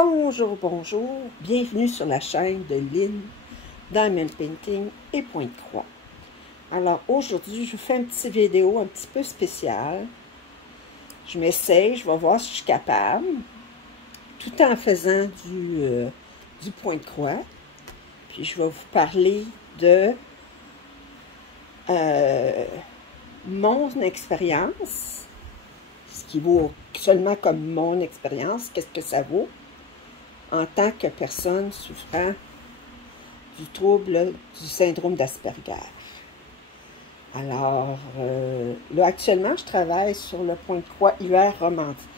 Bonjour, bonjour, bienvenue sur la chaîne de Lynn Diamond Painting et Pointe-Croix. Alors aujourd'hui, je vous fais une petite vidéo un petit peu spéciale. Je m'essaye, je vais voir si je suis capable, tout en faisant du Pointe-Croix. Puis je vais vous parler de mon expérience, ce qui vaut seulement comme mon expérience, qu'est-ce que ça vaut en tant que personne souffrant du trouble du syndrome d'Asperger. Alors, là, actuellement, je travaille sur le Pointe-Croix hiver romantique,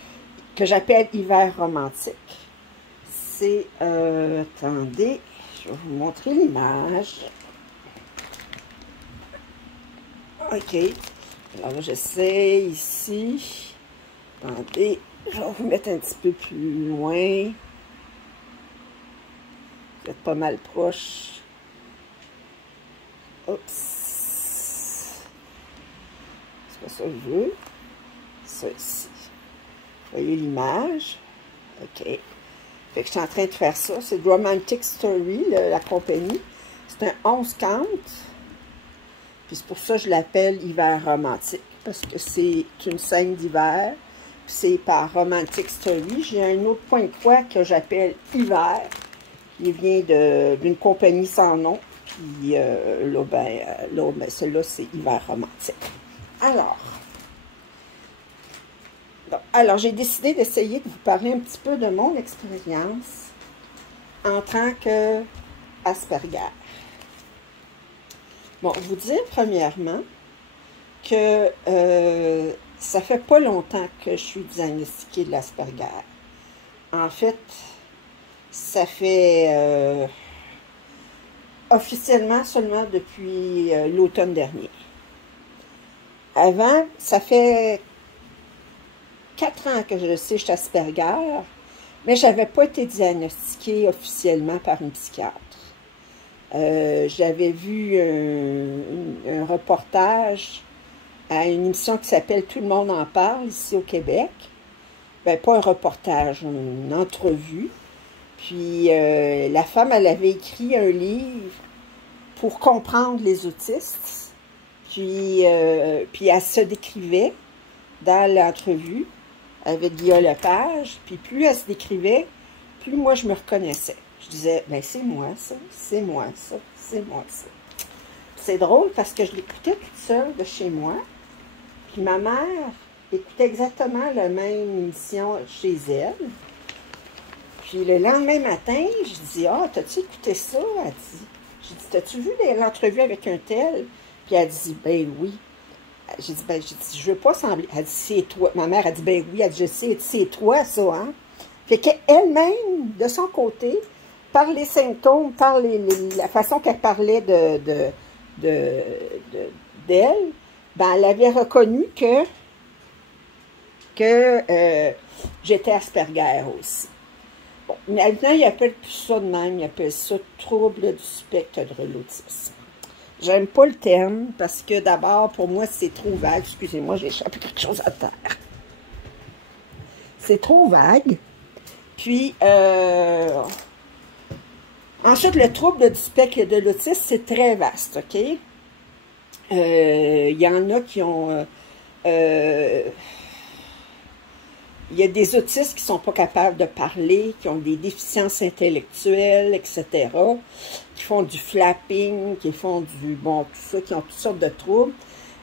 que j'appelle hiver romantique. C'est, attendez, je vais vous montrer l'image. OK. Alors là, j'essaie ici. Attendez, je vais vous mettre un petit peu plus loin. Vous êtes pas mal proche. Oups. C'est pas ça que je veux. Ça ici. Vous voyez l'image? OK. Fait que je suis en train de faire ça. C'est Romantic Story, la compagnie. C'est un 11 count. Puis c'est pour ça que je l'appelle hiver romantique. Parce que c'est une scène d'hiver. Puis c'est par Romantic Story. J'ai un autre Pointe-Croix que j'appelle hiver. Il vient d'une compagnie sans nom. Puis là, ben, celle-là, c'est hiver romantique. Alors j'ai décidé d'essayer de vous parler un petit peu de mon expérience en tant qu'Asperger. Bon, vous dire premièrement que ça fait pas longtemps que je suis diagnostiquée de l'Asperger. En fait, ça fait officiellement seulement depuis l'automne dernier. Avant, ça fait 4 ans que je sais que je suis Asperger, mais je n'avais pas été diagnostiquée officiellement par une psychiatre. J'avais vu un reportage à une émission qui s'appelle « Tout le monde en parle » ici au Québec. Ben, pas un reportage, une entrevue. Puis la femme, elle avait écrit un livre pour comprendre les autistes. Puis elle se décrivait dans l'entrevue avec Guillaume Lepage. Puis plus elle se décrivait, plus moi je me reconnaissais. Je disais, ben c'est moi ça, c'est moi ça, c'est moi ça. C'est drôle parce que je l'écoutais toute seule de chez moi. Puis ma mère écoutait exactement la même émission chez elle. Puis le lendemain matin, je dis, ah, t'as-tu écouté ça? Elle dit, j'ai dit, t'as-tu vu l'entrevue avec un tel? Puis elle dit, ben oui. J'ai dit, ben, je veux pas sembler. Elle dit, c'est toi. Ma mère a dit, ben oui. Elle dit, je sais, c'est toi, ça, hein? Fait qu'elle-même, de son côté, par les symptômes, par la façon qu'elle parlait d'elle, ben, elle avait reconnu que j'étais Asperger aussi. Bon, maintenant, ils appellent plus ça de même, ils appellent ça trouble du spectre de l'autisme. J'aime pas le terme parce que d'abord, pour moi, c'est trop vague. Excusez-moi, j'ai échappé quelque chose à terre. C'est trop vague. Puis, ensuite, le trouble du spectre de l'autisme, c'est très vaste, OK? Il y en a qui ont... il y a des autistes qui ne sont pas capables de parler, qui ont des déficiences intellectuelles, etc., qui font du flapping, qui font du, bon, tout ça, qui ont toutes sortes de troubles,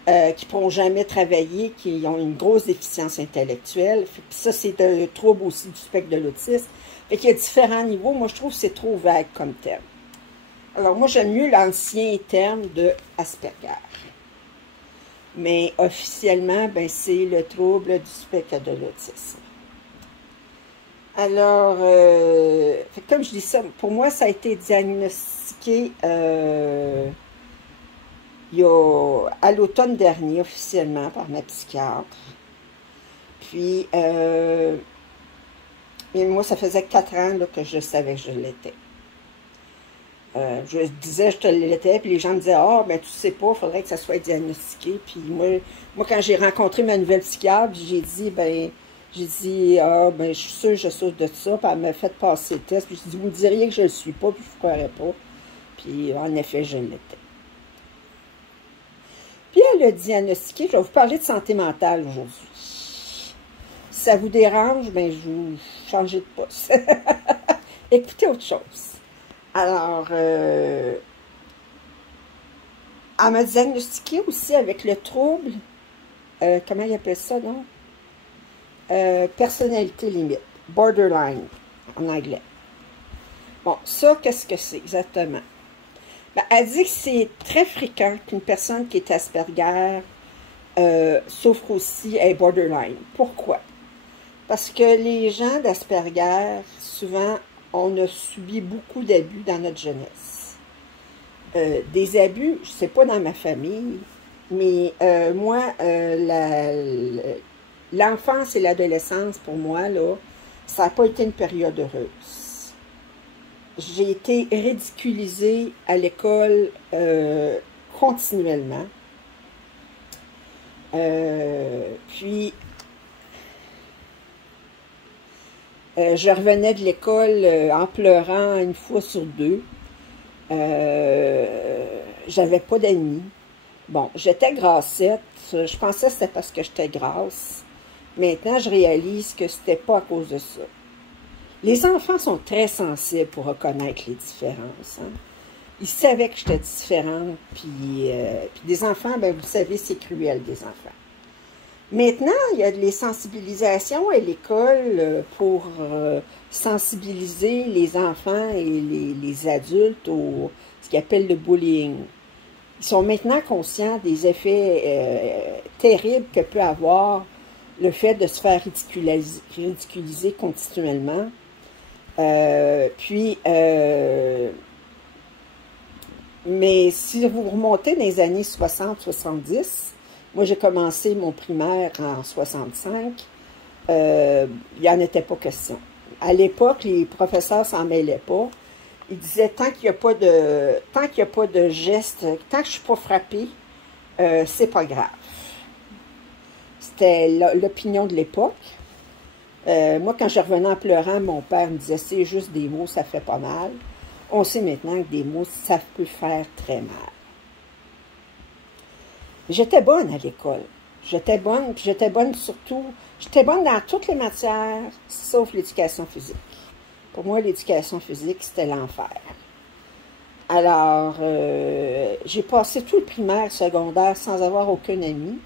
qui ne pourront jamais travailler, qui ont une grosse déficience intellectuelle. Puis ça, c'est un trouble aussi du spectre de l'autisme. Fait qu'il y a différents niveaux. Moi, je trouve que c'est trop vague comme terme. Alors, moi, j'aime mieux l'ancien terme de Asperger. Mais officiellement, ben, c'est le trouble du spectre de l'autisme. Alors, comme je dis ça, pour moi, ça a été diagnostiqué à l'automne dernier, officiellement, par ma psychiatre. Puis, mais moi, ça faisait 4 ans là, que je savais que je l'étais. Je disais je te l'étais, puis les gens me disaient, ah, ben tu sais pas, il faudrait que ça soit diagnostiqué. Puis moi quand j'ai rencontré ma nouvelle psychiatre, j'ai dit, ben, J'ai dit, ah, ben, je suis sûre que je souffre de ça. Puis elle m'a fait passer le test. Puis j'ai dit, vous me diriez que je ne le suis pas, puis je ne croirais pas. Puis en effet, je l'étais. Puis elle a diagnostiqué, je vais vous parler de santé mentale aujourd'hui. Si ça vous dérange, ben, je vous changez de poste. Écoutez autre chose. Alors, elle m'a diagnostiqué aussi avec le trouble, comment il appelle ça, non? Personnalité limite, borderline, en anglais. Bon, ça, qu'est-ce que c'est exactement? Ben, elle dit que c'est très fréquent qu'une personne qui est Asperger souffre aussi et borderline. Pourquoi? Parce que les gens d'Asperger, souvent, on a subi beaucoup d'abus dans notre jeunesse. Des abus, je ne sais pas dans ma famille, mais moi, l'enfance et l'adolescence, pour moi, là, ça n'a pas été une période heureuse. J'ai été ridiculisée à l'école continuellement. Puis, je revenais de l'école en pleurant une fois sur deux. J'avais pas d'amis. Bon, j'étais grassette. Je pensais que c'était parce que j'étais grasse. Maintenant, je réalise que c'était pas à cause de ça. Les enfants sont très sensibles pour reconnaître les différences. Hein? Ils savaient que j'étais différente. Puis des enfants, ben, vous savez, c'est cruel, des enfants. Maintenant, il y a des sensibilisations à l'école pour sensibiliser les enfants et les adultes au ce qu'ils appellent le bullying. Ils sont maintenant conscients des effets terribles que peut avoir le fait de se faire ridiculiser continuellement. Mais si vous remontez dans les années 60-70, moi j'ai commencé mon primaire en 65, il n'y en était pas question. À l'époque, les professeurs s'en mêlaient pas. Ils disaient, tant qu'il n'y a pas de geste, tant que je ne suis pas frappée, c'est pas grave. C'était l'opinion de l'époque. Moi, quand je revenais en pleurant, mon père me disait, c'est juste des mots, ça fait pas mal. On sait maintenant que des mots, ça peut faire très mal. J'étais bonne à l'école. J'étais bonne, puis j'étais bonne surtout, j'étais bonne dans toutes les matières, sauf l'éducation physique. Pour moi, l'éducation physique, c'était l'enfer. Alors, j'ai passé tout le primaire, secondaire, sans avoir aucun ami.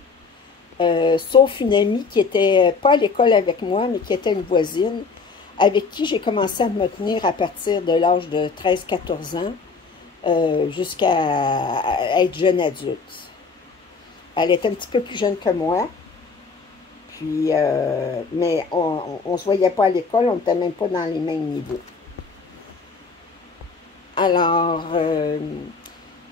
Sauf une amie qui était pas à l'école avec moi, mais qui était une voisine, avec qui j'ai commencé à me tenir à partir de l'âge de 13-14 ans, jusqu'à être jeune adulte. Elle était un petit peu plus jeune que moi, puis, mais on ne se voyait pas à l'école, on n'était même pas dans les mêmes niveaux. Alors,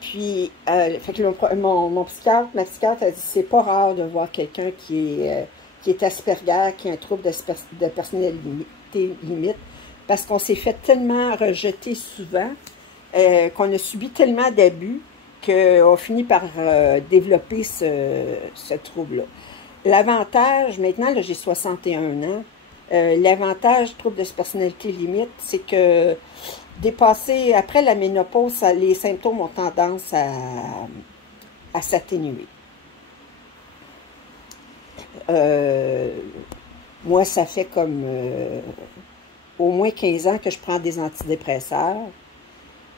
fait que mon psychiatre, ma psychiatre a dit, c'est pas rare de voir quelqu'un qui est Asperger, qui a un trouble de personnalité limite, parce qu'on s'est fait tellement rejeter souvent, qu'on a subi tellement d'abus, qu'on finit par développer ce trouble-là. L'avantage, maintenant, là, j'ai 61 ans, l'avantage du trouble de personnalité limite, c'est que dépassé, après la ménopause, les symptômes ont tendance à s'atténuer. Moi, ça fait comme au moins 15 ans que je prends des antidépresseurs.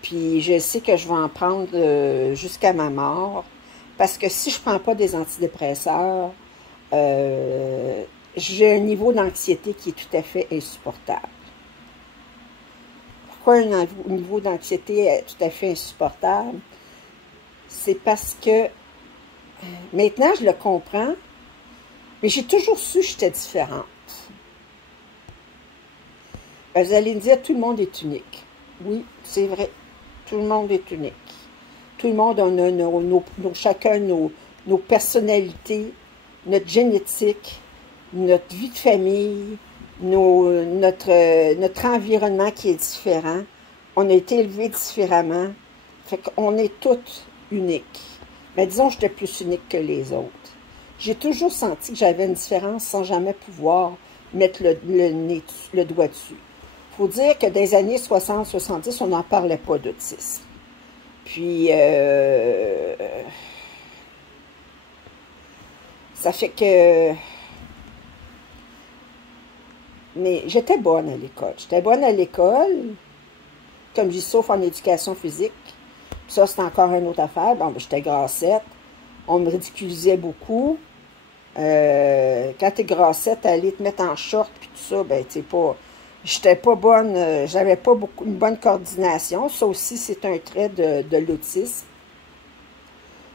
Puis je sais que je vais en prendre jusqu'à ma mort. Parce que si je ne prends pas des antidépresseurs, j'ai un niveau d'anxiété qui est tout à fait insupportable. Pourquoi un niveau d'anxiété est tout à fait insupportable? C'est parce que maintenant je le comprends, mais j'ai toujours su que j'étais différente. Ben, vous allez me dire, tout le monde est unique. Oui, c'est vrai. Tout le monde est unique. Tout le monde, on a chacun nos personnalités, notre génétique, notre vie de famille, notre environnement qui est différent. On a été élevés différemment. Fait qu'on est toutes uniques. Mais disons que j'étais plus unique que les autres. J'ai toujours senti que j'avais une différence sans jamais pouvoir mettre le doigt dessus. Il faut dire que dans les années 60-70, on n'en parlait pas d'autisme. Puis, ça fait que... Mais j'étais bonne à l'école. J'étais bonne à l'école, comme je dis, sauf en éducation physique. Ça, c'est encore une autre affaire. Bon, ben, j'étais grassette. On me ridiculisait beaucoup. Quand t'es grassette, aller te mettre en short, puis tout ça, ben, t'es pas... J'étais pas bonne, j'avais pas une bonne coordination. Ça aussi, c'est un trait de l'autisme.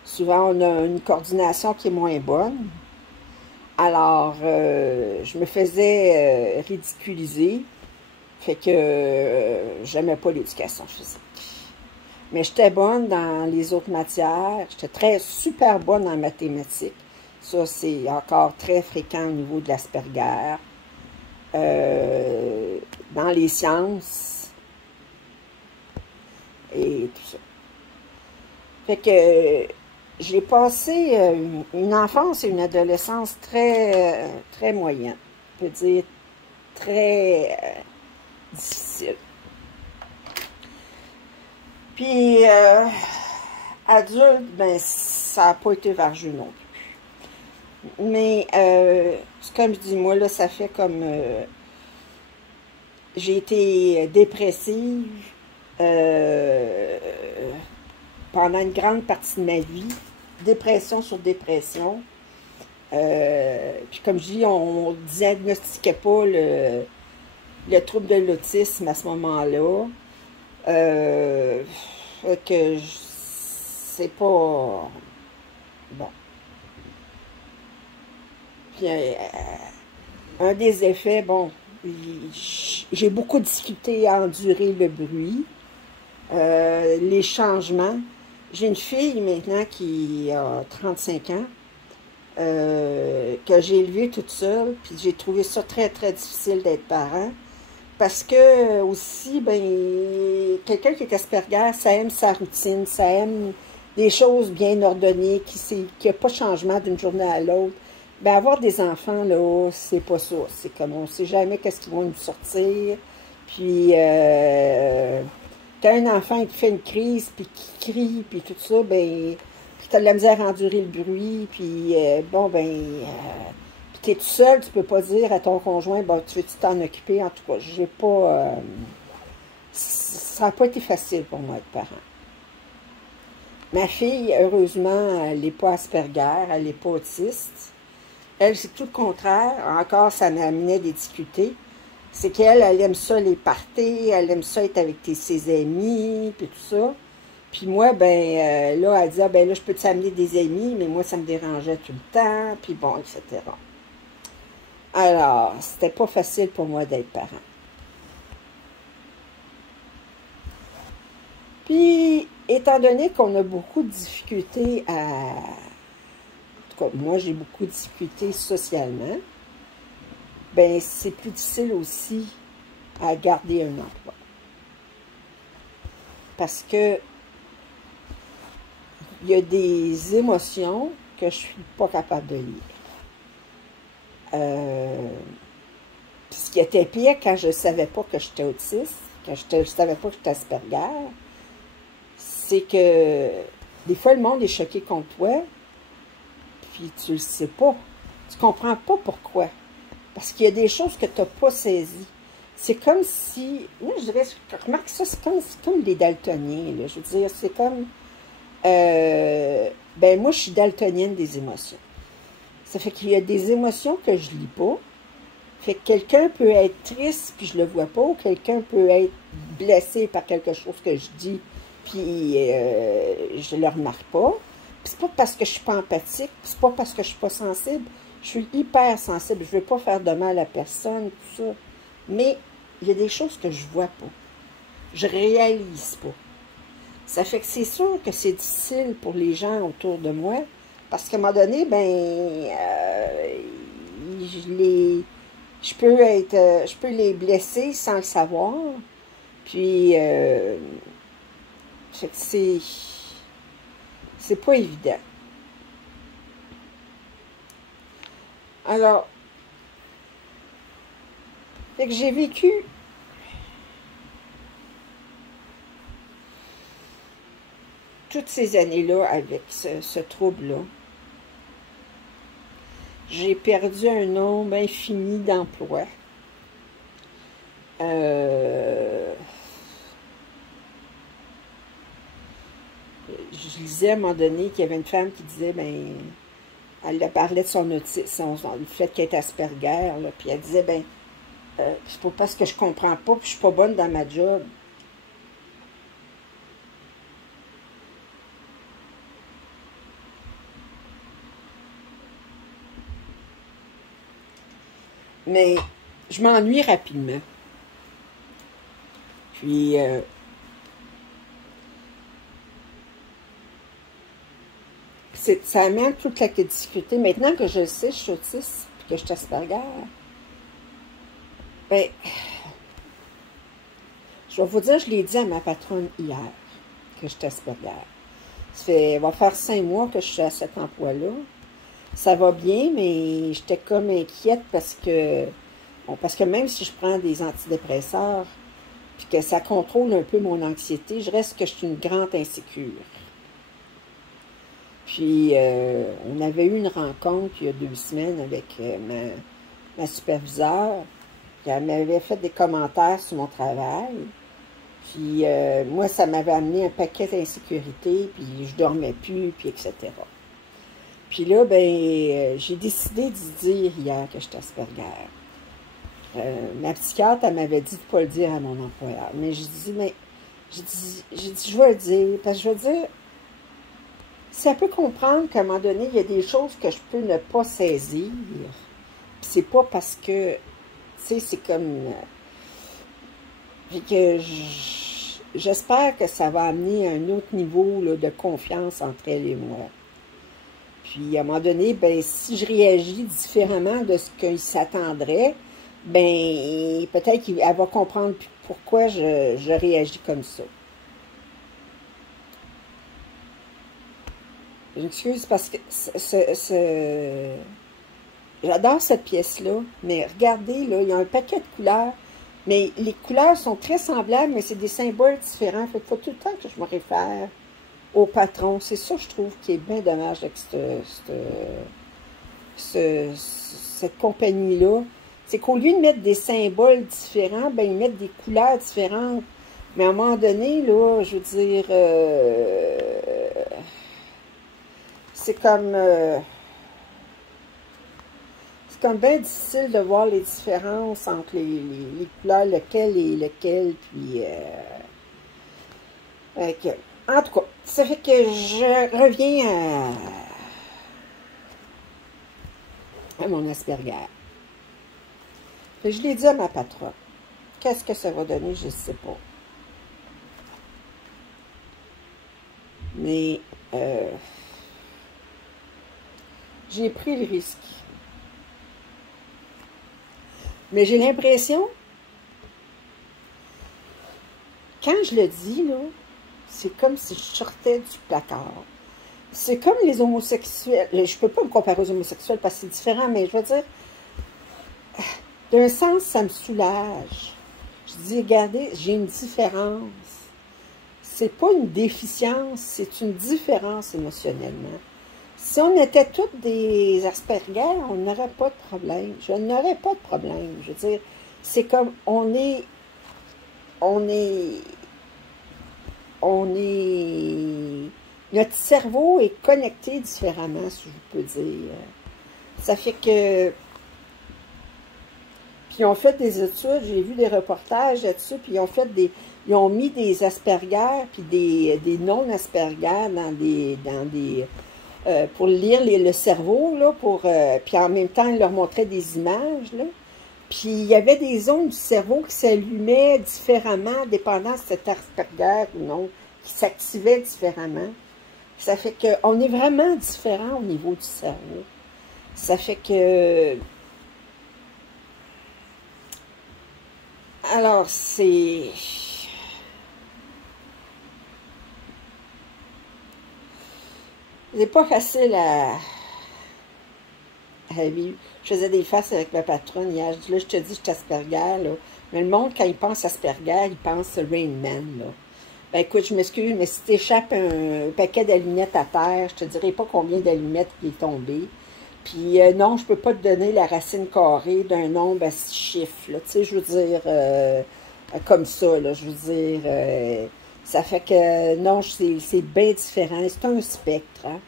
Souvent, on a une coordination qui est moins bonne. Alors, je me faisais ridiculiser. Fait que j'aimais pas l'éducation physique. Mais j'étais bonne dans les autres matières. J'étais super bonne en mathématiques. Ça, c'est encore très fréquent au niveau de l'Asperger. Dans les sciences. Et tout ça. Fait que j'ai passé une enfance et une adolescence très moyenne. Je peux dire très difficile. Puis, adulte, ben, ça n'a pas été vergeux non plus. Mais, comme je dis, moi, là, ça fait comme... j'ai été dépressive pendant une grande partie de ma vie. Dépression sur dépression. Puis, comme je dis, on ne diagnostiquait pas le trouble de l'autisme à ce moment-là. Que c'est pas bon. Puis un des effets, bon, j'ai beaucoup de difficulté à endurer le bruit, les changements. J'ai une fille maintenant qui a 35 ans, que j'ai élevée toute seule, puis j'ai trouvé ça très difficile d'être parent. Parce que aussi, ben, quelqu'un qui est Asperger, ça aime sa routine, ça aime des choses bien ordonnées, qui n'a pas de changement d'une journée à l'autre. Ben, avoir des enfants, là, c'est pas ça. C'est comme on ne sait jamais qu'est-ce qu'ils vont nous sortir. Puis, quand un enfant il fait une crise, puis qui crie, puis tout ça, ben, puis tu as de la misère à endurer le bruit, puis bon, ben... tu es tout seul, tu peux pas dire à ton conjoint, bon, tu veux-tu t'en occuper? En tout cas, j'ai pas... ça n'a pas été facile pour moi être parent. Ma fille, heureusement, elle n'est pas Asperger, elle n'est pas autiste. Elle, c'est tout le contraire. Encore, ça m'amenait des difficultés. C'est qu'elle, elle aime ça les parties, elle aime ça être avec ses amis, puis tout ça. Puis moi, ben, là, elle dit, ah, ben là, je peux t'amener des amis, mais moi, ça me dérangeait tout le temps, puis bon, etc. Alors, c'était pas facile pour moi d'être parent. Puis, étant donné qu'on a beaucoup de difficultés à... En tout cas, moi, j'ai beaucoup de difficultés socialement, ben c'est plus difficile aussi à garder un emploi. Parce que il y a des émotions que je suis pas capable de lire. Puis ce qui était pire quand je ne savais pas que j'étais autiste, quand je ne savais pas que j'étais Asperger, c'est que des fois le monde est choqué contre toi, puis tu le sais pas. Tu comprends pas pourquoi. Parce qu'il y a des choses que tu n'as pas saisies. C'est comme si, moi je dirais, remarque ça, c'est comme des daltoniens, là. Je veux dire, c'est comme, ben moi je suis daltonienne des émotions. Ça fait qu'il y a des émotions que je lis pas. Fait que quelqu'un peut être triste, puis je le vois pas, ou quelqu'un peut être blessé par quelque chose que je dis, puis je le remarque pas. Puis c'est pas parce que je suis pas empathique, c'est pas parce que je suis pas sensible. Je suis hyper sensible, je veux pas faire de mal à personne, tout ça. Mais il y a des choses que je vois pas. Je réalise pas. Ça fait que c'est sûr que c'est difficile pour les gens autour de moi, parce qu'à un moment donné, ben, je peux les blesser sans le savoir. Puis, c'est pas évident. Alors, Fait que j'ai vécu toutes ces années-là avec ce trouble-là. J'ai perdu un nombre infini d'emplois. Je lisais à un moment donné qu'il y avait une femme qui disait, ben, elle parlait de son autisme, le fait qu'elle est Asperger, là, puis elle disait, ben, c'est pas parce que je comprends pas, puis je suis pas bonne dans ma job. Mais je m'ennuie rapidement. Puis, ça amène toute la difficulté. Maintenant que je le sais, je suis autiste, puis que je suis Asperger, ben, je vais vous dire, je l'ai dit à ma patronne hier, que je suis Asperger. Ça va faire 5 mois que je suis à cet emploi-là. Ça va bien, mais j'étais comme inquiète parce que, bon, parce que même si je prends des antidépresseurs, puis que ça contrôle un peu mon anxiété, je reste que je suis une grande insécure. Puis, on avait eu une rencontre il y a 2 semaines avec ma superviseure, qui m'avait fait des commentaires sur mon travail. Puis, moi, ça m'avait amené un paquet d'insécurité, puis je dormais plus, puis etc. Puis là, ben, j'ai décidé de dire hier que j'étais Asperger. Ma psychiatre, elle m'avait dit de ne pas le dire à mon employeur. Mais j'ai dit, je vais le dire. Parce que je veux dire, si elle peut comprendre qu'à un moment donné, il y a des choses que je peux ne pas saisir. Puis c'est pas parce que, tu sais, c'est comme... Puis que j'espère que ça va amener un autre niveau là, de confiance entre elle et moi. Puis à un moment donné, ben, si je réagis différemment de ce qu'il s'attendrait, ben peut-être qu'elle va comprendre pourquoi je réagis comme ça. Je m'excuse parce que j'adore cette pièce-là, mais regardez, là, il y a un paquet de couleurs, mais les couleurs sont très semblables, mais c'est des symboles différents. Fait qu'il faut tout le temps que je me réfère au patron. C'est ça, je trouve, qui est bien dommage avec cette compagnie-là. C'est qu'au lieu de mettre des symboles différents, ben ils mettent des couleurs différentes. Mais à un moment donné, là, je veux dire, c'est comme bien difficile de voir les différences entre les couleurs, lequel et lequel, puis en tout cas, ça fait que je reviens à mon Asperger. Fait que je l'ai dit à ma patronne. Qu'est-ce que ça va donner, je ne sais pas. Mais j'ai pris le risque. Mais j'ai l'impression, quand je le dis, là, c'est comme si je sortais du placard. C'est comme les homosexuels. Je ne peux pas me comparer aux homosexuels parce que c'est différent, mais je veux dire, d'un sens, ça me soulage. Je dis, regardez, j'ai une différence. C'est pas une déficience, c'est une différence émotionnellement. Si on était toutes des Asperger, on n'aurait pas de problème. Je n'aurais pas de problème. Je veux dire, c'est comme on est, notre cerveau est connecté différemment, si je peux dire. Ça fait que, puis ils ont fait des études, j'ai vu des reportages là-dessus, puis ils ont mis des Asperger, puis des non-Asperger pour lire le cerveau, là, puis en même temps, ils leur montraient des images, là. Puis il y avait des zones du cerveau qui s'allumaient différemment, dépendant si c'était Asperger ou non, qui s'activaient différemment. Ça fait qu'on est vraiment différent au niveau du cerveau. Ça fait que... Alors, c'est pas facile à Je faisais des faces avec ma patronne hier. Je dis, là, je te dis, je suis Asperger, là. Mais le monde, quand il pense Asperger, il pense Rain Man, là. Ben écoute, je m'excuse, mais si tu échappes un paquet d'allumettes à terre, je te dirai pas combien d'allumettes qui est tombé. Puis non, je peux pas te donner la racine carrée d'un nombre à 6 chiffres, là. Tu sais, je veux dire, comme ça, là, je veux dire, ça fait que, non, c'est bien différent. C'est un spectre, hein.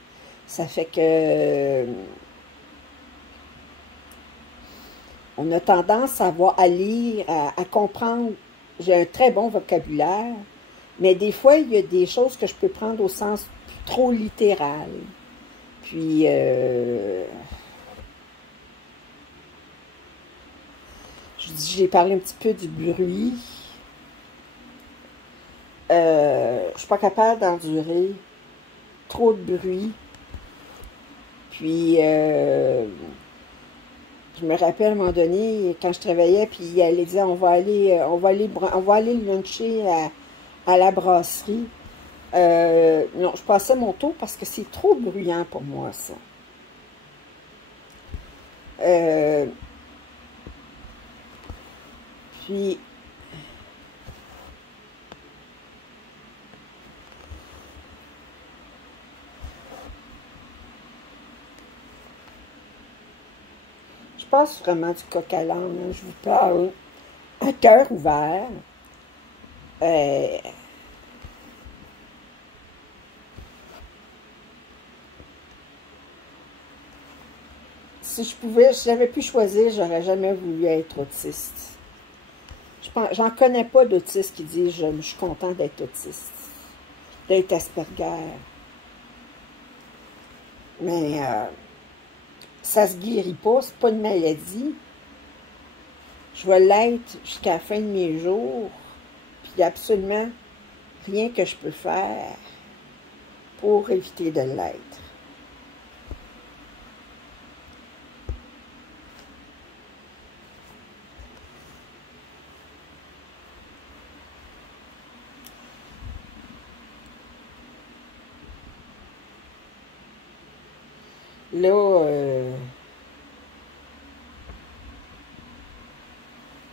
Ça fait que, on a tendance à lire, à comprendre. J'ai un très bon vocabulaire, mais des fois, il y a des choses que je peux prendre au sens trop littéral. Puis, j'ai parlé un petit peu du bruit. Je suis pas capable d'endurer trop de bruit. Puis, je me rappelle à un moment donné, quand je travaillais, puis elle disait, on va aller luncher à la brasserie. Non, je passais mon tour parce que c'est trop bruyant pour moi, ça. Puis, je passe vraiment du coq à l'âne, hein. Je vous parle à cœur ouvert. Si je pouvais, si j'avais pu choisir, j'aurais jamais voulu être autiste. J'en connais pas d'autistes qui disent je suis content d'être autiste, d'être Asperger. Mais ça se guérit pas, c'est pas une maladie. Je vais l'être jusqu'à la fin de mes jours, puis il n'y a absolument rien que je peux faire pour éviter de l'être.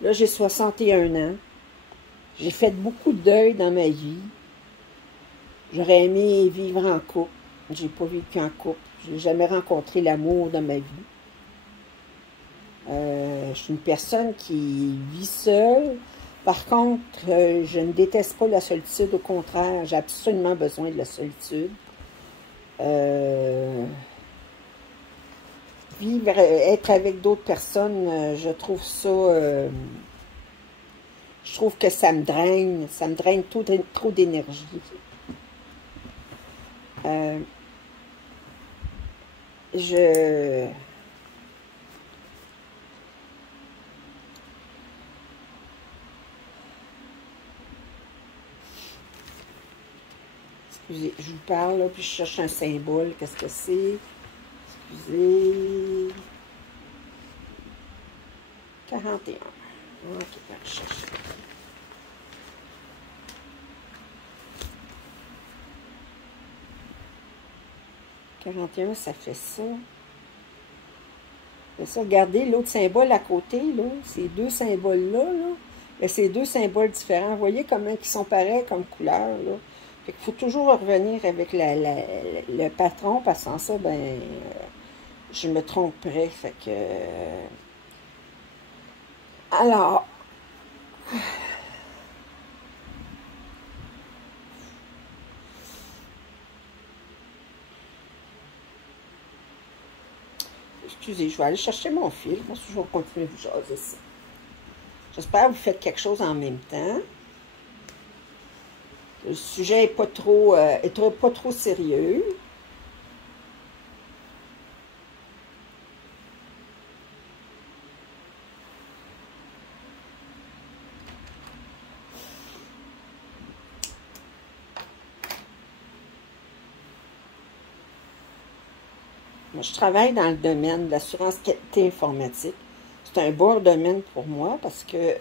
Là, j'ai 61 ans. J'ai fait beaucoup de deuil dans ma vie. J'aurais aimé vivre en couple. J'ai pas vécu en couple. J'ai jamais rencontré l'amour dans ma vie. Je suis une personne qui vit seule. Par contre, je ne déteste pas la solitude. Au contraire, j'ai absolument besoin de la solitude. Vivre, être avec d'autres personnes, je trouve ça... je trouve que ça me draine trop d'énergie. Excusez, je vous parle, là, puis je cherche un symbole. Qu'est-ce que c'est? Excusez. 41. Ok, je cherche. 41, ça fait ça. C'est ça, regardez l'autre symbole à côté, là. Ces deux symboles-là, là. Mais c'est deux symboles différents. Vous voyez comment ils sont pareils comme couleur, là. Fait qu'il faut toujours revenir avec le patron, parce que sans ça, ben, je me tromperais. Fait que... alors... Excusez, je vais aller chercher mon fil, parce que je vais continuer à vous jaser ça. J'espère que vous faites quelque chose en même temps. Le sujet n'est pas trop sérieux. Moi, je travaille dans le domaine de l'assurance qualité informatique. C'est un bon domaine pour moi parce que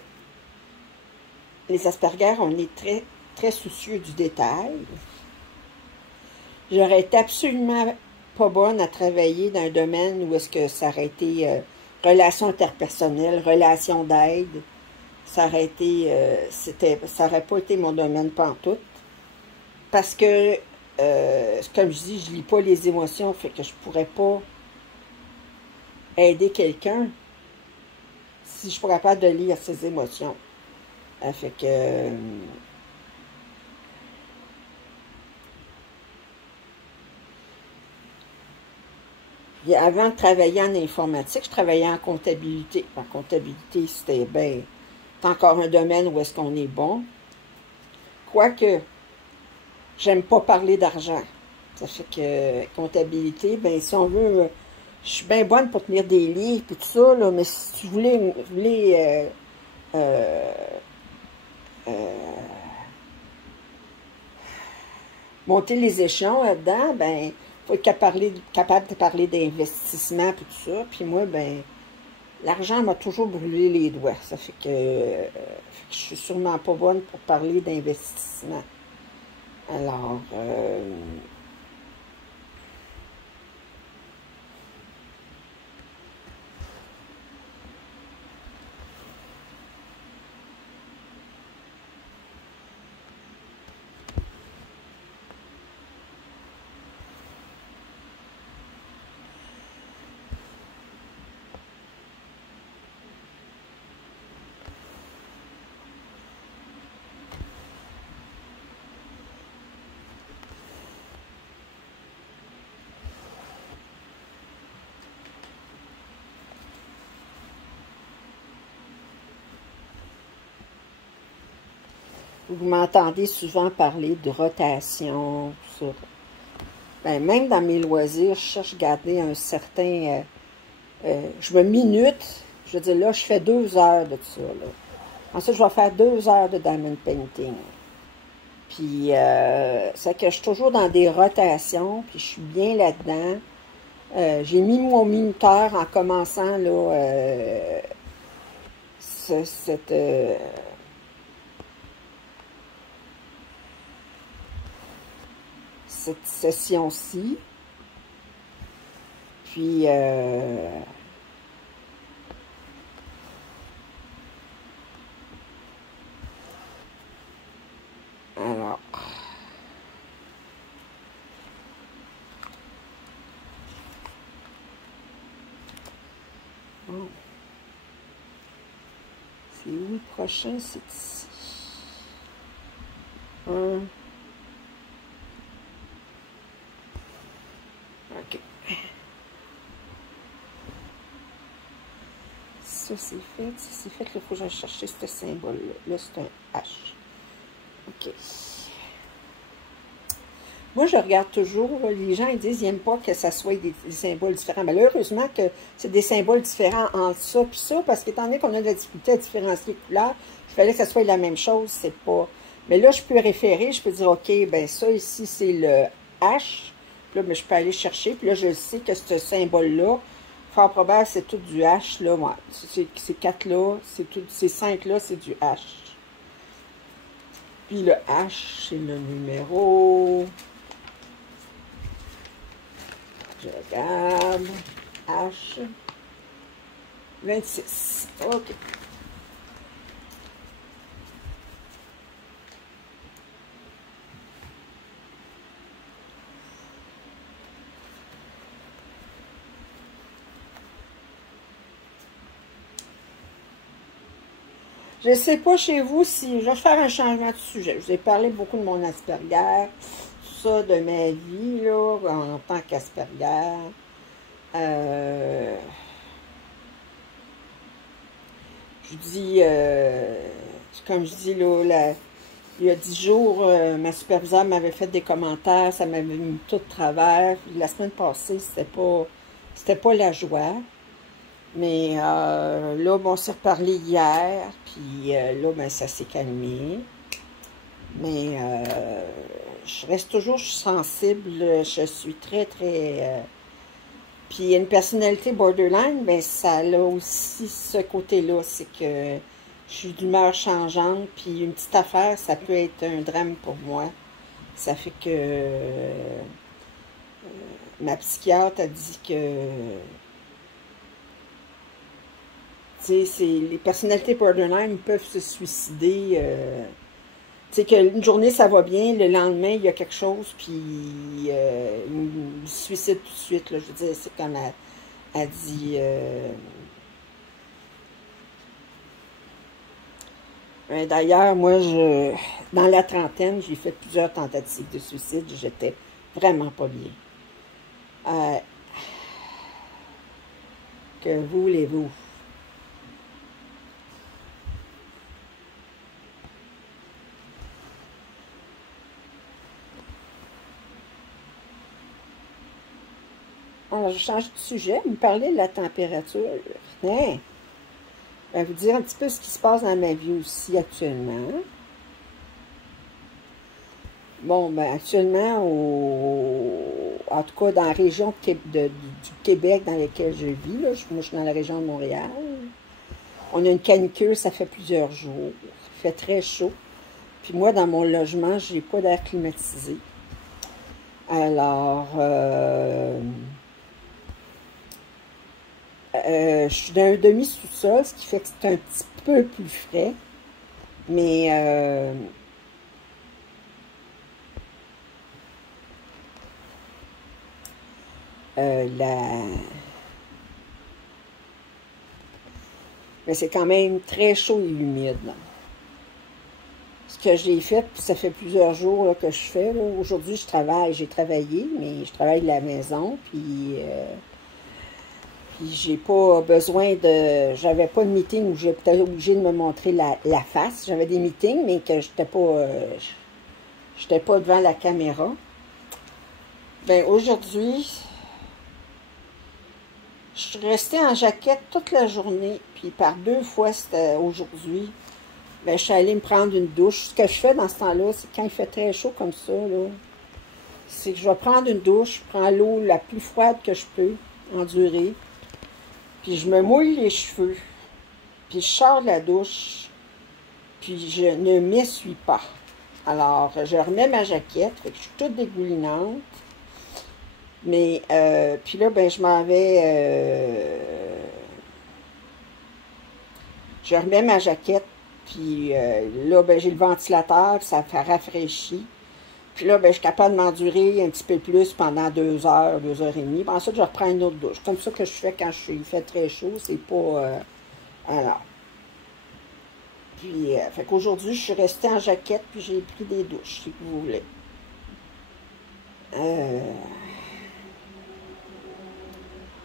les Asperger, on est très soucieux du détail. J'aurais été absolument pas bonne à travailler dans un domaine où est-ce que ça aurait été relations interpersonnelles, relations d'aide. Ça aurait été, ça aurait pas été mon domaine pantoute. Parce que, comme je dis, je lis pas les émotions, fait que je pourrais pas aider quelqu'un si je suis pas capable de lire ses émotions. Fait que... avant de travailler en informatique, je travaillais en comptabilité. En comptabilité, c'était ben, c'est encore un domaine où est-ce qu'on est bon. Quoique, j'aime pas parler d'argent. Ça fait que comptabilité, ben si on veut, je suis bien bonne pour tenir des livres et tout ça, là, mais si tu voulais euh, monter les échelons là-dedans, ben, faut être capable de parler d'investissement et tout ça. Puis moi, ben, l'argent m'a toujours brûlé les doigts. Ça fait que je suis sûrement pas bonne pour parler d'investissement. Alors, vous m'entendez souvent parler de rotation. Ben, même dans mes loisirs, je cherche à garder un certain... je me minute. Je veux dire, là, je fais 2 heures de ça. Là. Ensuite, je vais faire 2 heures de diamond painting. Puis, c'est que je suis toujours dans des rotations, puis je suis bien là-dedans. J'ai mis mon minuteur en commençant, là, cette session-ci. Puis, alors, bon. C'est où le prochain? C'est ici. OK. Ça, c'est fait. Ça, c'est fait. Il faut que j'aille chercher ce symbole-là. Là, c'est un H. OK. Moi, je regarde toujours, les gens ils disent qu'ils n'aiment pas que ça soit des symboles différents. Mais là, heureusement que c'est des symboles différents entre ça et ça, parce qu'étant donné qu'on a de la difficulté à différencier les couleurs, il fallait que ça soit la même chose, c'est pas... Mais là, je peux référer, je peux dire, OK, ben ça ici, c'est le H. Puis là, ben, je peux aller chercher, puis là, je sais que ce symbole-là, fort probable, c'est tout du H, là. Ouais. Ces 4-là, ces 5-là, c'est du H. Puis le H, c'est le numéro... Je regarde. H. 26. OK. Je ne sais pas chez vous si... Je vais faire un changement de sujet. Je vous ai parlé beaucoup de mon Asperger, tout ça, de ma vie, là, en tant qu'Asperger. Je dis... comme je dis, là, il y a 10 jours, ma superviseure m'avait fait des commentaires, ça m'avait mis tout de travers. La semaine passée, c'était pas la joie. Mais là, bon, on s'est reparlé hier, puis là, ben, ça s'est calmé. Mais je reste toujours sensible, je suis très, très... puis une personnalité borderline, ben ça a aussi ce côté-là, c'est que je suis d'humeur changeante, puis une petite affaire, ça peut être un drame pour moi. Ça fait que Ma psychiatre a dit que, tu sais, les personnalités borderline peuvent se suicider. Tu sais, qu'une journée, ça va bien, le lendemain, il y a quelque chose, puis ils se suicident tout de suite, là. Je veux dire, c'est comme elle dit... D'ailleurs, moi, dans la trentaine, j'ai fait plusieurs tentatives de suicide. J'étais vraiment pas bien. Euh, que voulez-vous? Alors, je change de sujet. Vous me parlez de la température. Hein? Je vais vous dire un petit peu ce qui se passe dans ma vie aussi actuellement. Bon, ben actuellement, en tout cas dans la région du Québec dans laquelle je vis, là, moi je suis dans la région de Montréal, on a une canicule, ça fait plusieurs jours. Il fait très chaud. Puis moi, dans mon logement, j'ai pas d'air climatisé. Alors, je suis dans un demi-sous-sol, ce qui fait que c'est un petit peu plus frais. Mais mais c'est quand même très chaud et humide, là. Ce que j'ai fait, puis ça fait plusieurs jours là, que je fais. Aujourd'hui, j'ai travaillé, mais je travaille de la maison, puis j'ai pas besoin de... J'avais pas de meeting où j'étais obligée de me montrer la face. J'avais des meetings, mais que j'étais pas devant la caméra. Ben aujourd'hui, je suis restée en jaquette toute la journée, puis par 2 fois, c'était aujourd'hui. Ben, je suis allée me prendre une douche. Ce que je fais dans ce temps-là, c'est quand il fait très chaud comme ça, là, c'est que je vais prendre une douche, je prends l'eau la plus froide que je peux endurer, puis je me mouille les cheveux, puis je sors de la douche, puis je ne m'essuie pas. Alors, je remets ma jaquette, fait que je suis toute dégoulinante, mais, puis là, ben, je m'en vais, je remets ma jaquette, puis là, ben, j'ai le ventilateur, puis ça fait rafraîchir. Puis là, ben, je suis capable de m'endurer un petit peu plus pendant 2 heures, 2 heures et demie. Puis ensuite, je reprends une autre douche. Comme ça que je fais quand il fait très chaud. C'est pas... alors. Puis, fait qu'aujourd'hui, je suis restée en jaquette, puis j'ai pris des douches, si vous voulez.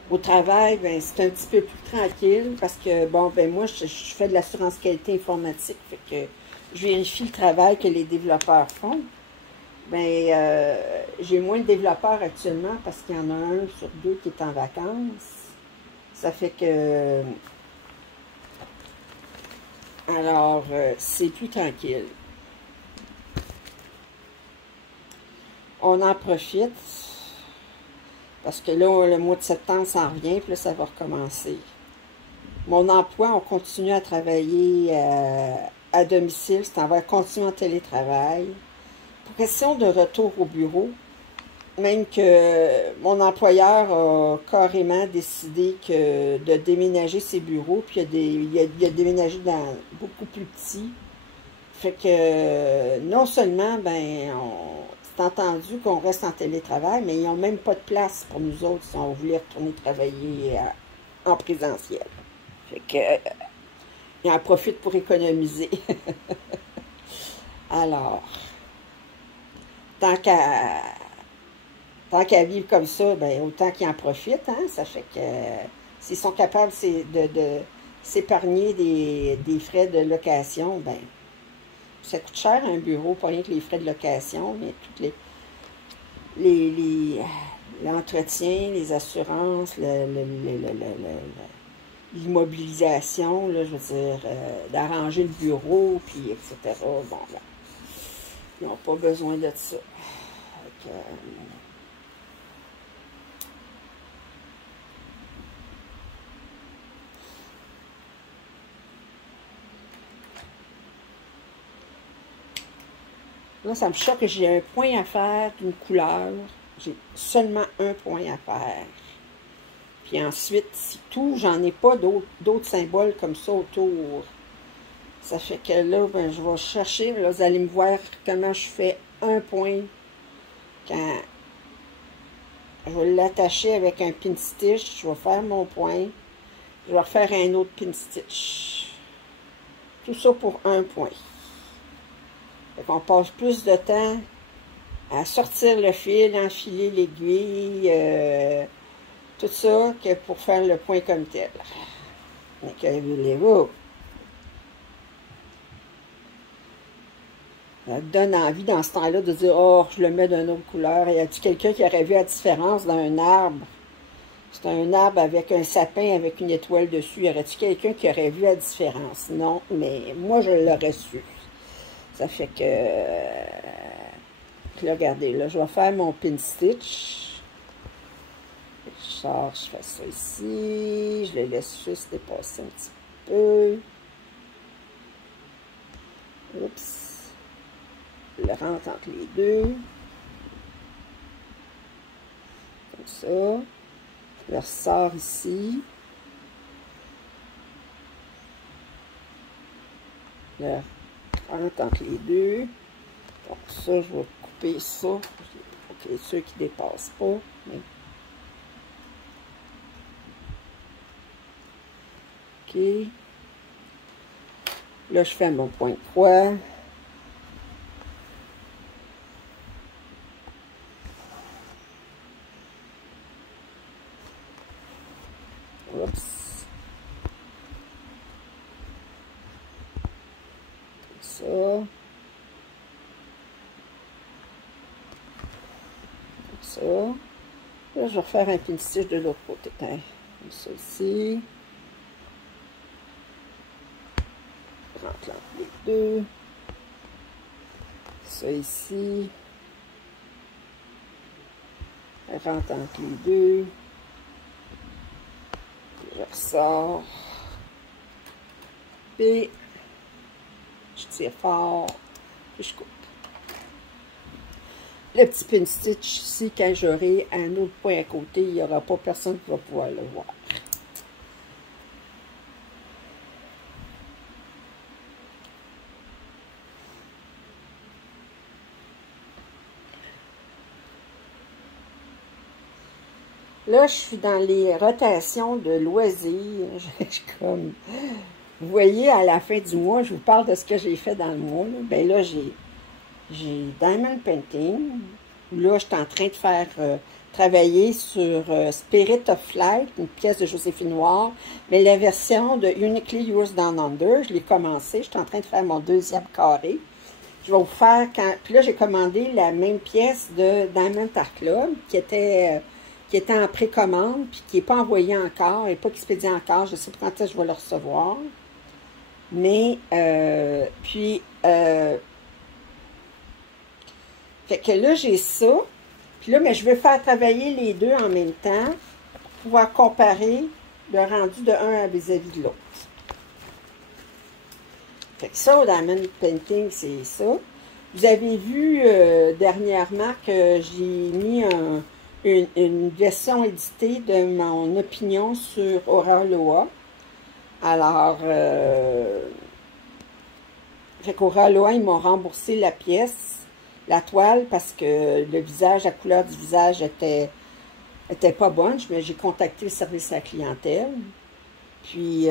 Au travail, ben, c'est un petit peu plus tranquille parce que, bon, ben moi, je fais de l'assurance qualité informatique, fait que je vérifie le travail que les développeurs font. Ben, j'ai moins de développeurs actuellement parce qu'il y en a un sur 2 qui est en vacances. Ça fait que, alors, c'est plus tranquille. On en profite parce que là, le mois de septembre s'en revient, puis là, ça va recommencer. Mon emploi, on continue à travailler à domicile, on va continuer en télétravail. Pour question de retour au bureau, même que mon employeur a carrément décidé de déménager ses bureaux, puis il a déménagé dans beaucoup plus petit. Fait que non seulement, ben, c'est entendu qu'on reste en télétravail, mais ils n'ont même pas de place pour nous autres si on voulait retourner travailler en présentiel. Fait que, ils en profitent pour économiser. Alors, tant qu'à tant qu'à vivre comme ça, ben, autant qu'ils en profitent, hein? Ça fait que s'ils sont capables de s'épargner des frais de location, ben, ça coûte cher un bureau, pas rien que les frais de location, mais toutes l'entretien, les assurances, l'immobilisation, là, je veux dire, d'arranger le bureau, puis etc. Bon, ben, ils n'ont pas besoin de ça. Donc, là, ça me choque que j'ai un point à faire d'une couleur. J'ai seulement un point à faire. Puis ensuite, c'est tout. J'en ai pas d'autres symboles comme ça autour. Ça fait que là, ben, je vais chercher. Là, vous allez me voir comment je fais un point. Quand je vais l'attacher avec un pin stitch. Je vais faire mon point. Je vais refaire un autre pin stitch. Tout ça pour un point. Fait qu'on passe plus de temps à sortir le fil, enfiler l'aiguille, tout ça, que pour faire le point comme tel. Donc, voulez-vous? Ça te donne envie dans ce temps-là de dire « Oh, je le mets d'une autre couleur. » Y a-t-il quelqu'un qui aurait vu la différence d'un arbre? C'est un arbre avec un sapin avec une étoile dessus. Y aurait-il quelqu'un qui aurait vu la différence? Non, mais moi, je l'aurais su. Ça fait que... là, regardez, là, je vais faire mon pin stitch. Je sors, je fais ça ici. Je le laisse juste dépasser un petit peu. Oups. Je le rentre entre les deux. Comme ça. Je le ressors ici. Je le rentre entre les deux. Donc ça, je vais couper ça. Ok, ceux qui ne dépassent pas. Mais... ok. Là, je fais mon point de croix. Oups. Comme ça. Comme ça. Là, je vais refaire un pin stitch de l'autre côté. Comme ça ici. Je rentre entre les deux. Ça ici. Je rentre entre les deux. Je ressors. Puis, je tire fort. Puis, je coupe. Le petit pin stitch ici, quand j'aurai un autre point à côté, il n'y aura pas personne qui va pouvoir le voir. Là, je suis dans les rotations de loisirs. Comme, vous voyez, à la fin du mois, je vous parle de ce que j'ai fait dans le mois. Là. Ben là, j'ai Diamond Painting. Là, je suis en train de faire travailler sur Spirit of Flight, une pièce de Joséphine Noire. Mais la version de Uniquely Yours Down Under, je l'ai commencé. Je suis en train de faire mon deuxième carré. Je vais vous faire... Puis là, j'ai commandé la même pièce de Diamond Art Club, qui était en précommande, puis qui n'est pas envoyé encore, et pas expédié encore. Je ne sais pas quand je vais le recevoir. Mais, fait que là, j'ai ça. Puis là, mais je veux faire travailler les deux en même temps pour pouvoir comparer le rendu de un vis-à-vis de l'autre. Fait que ça, au Diamond Painting, c'est ça. Vous avez vu dernièrement que j'ai mis une version éditée de mon opinion sur Aura Loa. Alors, fait qu'Aura Loa, ils m'ont remboursé la pièce, la toile, parce que le visage, la couleur du visage était pas bonne. Mais j'ai contacté le service à la clientèle. Puis,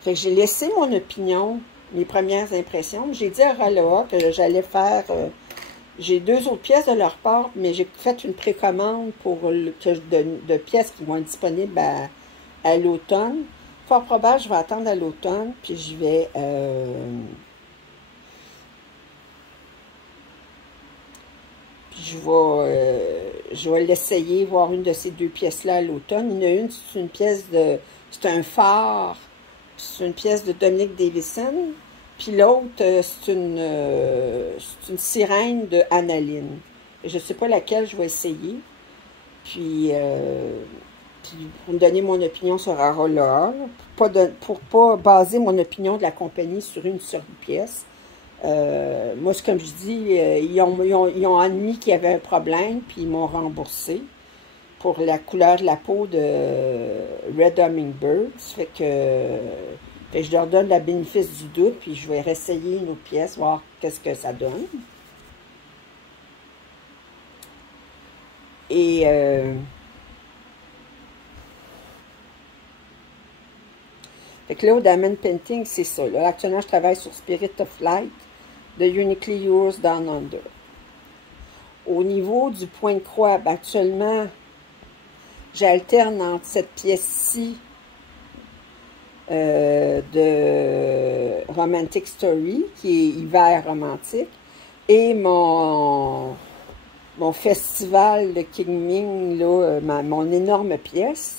fait que j'ai laissé mon opinion, mes premières impressions. J'ai dit à Aura Loa que j'allais faire... j'ai deux autres pièces de leur part, mais j'ai fait une précommande pour de pièces qui vont être disponibles à l'automne. Fort probable, je vais attendre à l'automne, puis je vais je vais l'essayer, voir une de ces deux pièces-là à l'automne. Il y en a une, c'est une pièce de... c'est un phare, c'est une pièce de Dominique Davison. Puis l'autre, c'est une sirène de Annaline. Je ne sais pas laquelle je vais essayer. Puis pour me donner mon opinion sur Aura Loa, pour pas baser mon opinion de la compagnie sur une seule pièce. Moi, c'est comme je dis, ils ont admis qu'il y avait un problème, puis ils m'ont remboursé pour la couleur de la peau de Red Hummingbird. Fait que je leur donne la bénéfice du doute, puis je vais réessayer une autre pièce, voir qu'est-ce que ça donne. Et fait que là, au Diamond Painting, c'est ça. Là, actuellement, je travaille sur Spirit of Light de Uniquely Yours Down Under. Au niveau du point de croix, ben, actuellement, j'alterne entre cette pièce-ci de Romantic Story, qui est hiver romantique, et mon festival de King Ming, là, mon énorme pièce.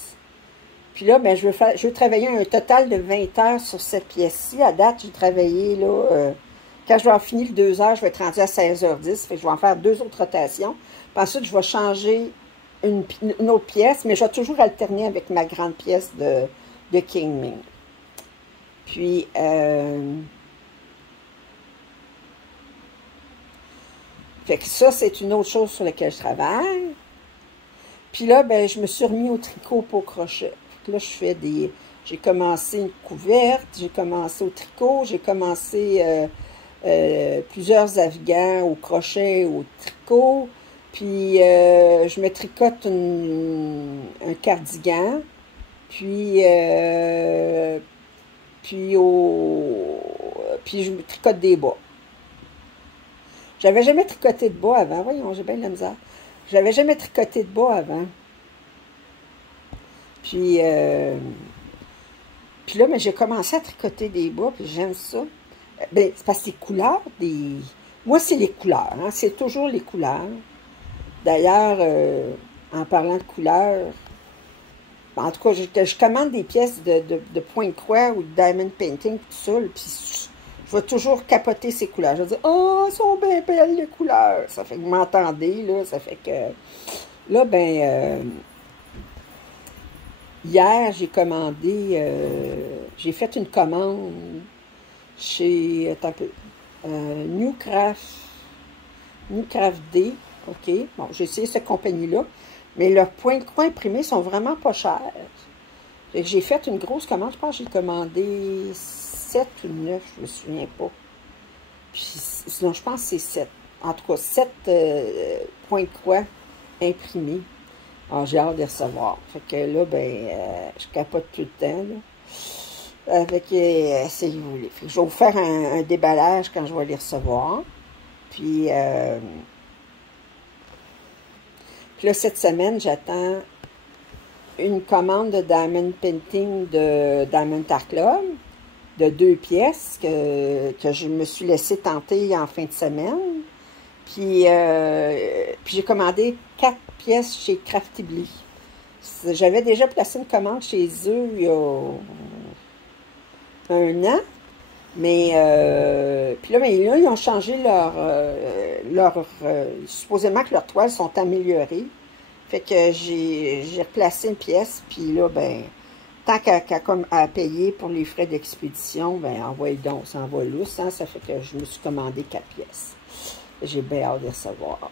Puis là, ben, je veux travailler un total de 20 heures sur cette pièce-ci. À date, j'ai travaillé, là, quand je vais avoir fini le 2 heures, je vais être rendu à 16h10. Fait que je vais en faire 2 autres rotations. Puis ensuite, je vais changer une autre pièce, mais je vais toujours alterner avec ma grande pièce de King Ming. Puis, fait que ça, c'est une autre chose sur laquelle je travaille. Puis là, ben, je me suis remis au tricot pour crochet. Là, j'ai commencé une couverte, j'ai commencé au tricot, j'ai commencé plusieurs afghans au crochet, au tricot, puis je me tricote un cardigan, puis je me tricote des bas. J'avais jamais tricoté de bas avant, voyons, j'ai bien de la misère. J'avais jamais tricoté de bas avant. Puis là, mais j'ai commencé à tricoter des bas, puis j'aime ça. Ben, c'est parce que les couleurs Moi, c'est les couleurs, hein, c'est toujours les couleurs. D'ailleurs, en parlant de couleurs, en tout cas, je commande des pièces de point de croix ou de diamond painting, tout ça, puis je vais toujours capoter ces couleurs. Je vais dire, oh, elles sont bien belles, les couleurs. Ça fait que vous m'entendez, là, ça fait que... Là, ben... hier, j'ai commandé, j'ai fait une commande chez, attends un peu, Newcraft D, ok, bon, j'ai essayé cette compagnie-là, mais leurs points de croix imprimés sont vraiment pas chers. J'ai fait une grosse commande, je pense que j'ai commandé 7 ou 9, je me souviens pas. Puis, sinon, je pense que c'est 7. En tout cas, 7 points de croix imprimés. Alors, j'ai hâte de les recevoir. Fait que là, ben, je capote tout le temps, là. Avec, si vous voulez. Fait que je vais vous faire un déballage quand je vais les recevoir. Puis là, cette semaine, j'attends une commande de Diamond Painting de Diamond Art Club, de 2 pièces que je me suis laissé tenter en fin de semaine. Puis j'ai commandé 4 pièces chez Craftibly. J'avais déjà placé une commande chez eux il y a 1 an. Mais, puis là, ils ont changé supposément que leurs toiles sont améliorées. Fait que j'ai replacé une pièce, puis là, ben, tant qu'à payer pour les frais d'expédition, ben, envoyez donc, ça envoie lousse, hein, ça fait que je me suis commandé 4 pièces. J'ai bien hâte de recevoir.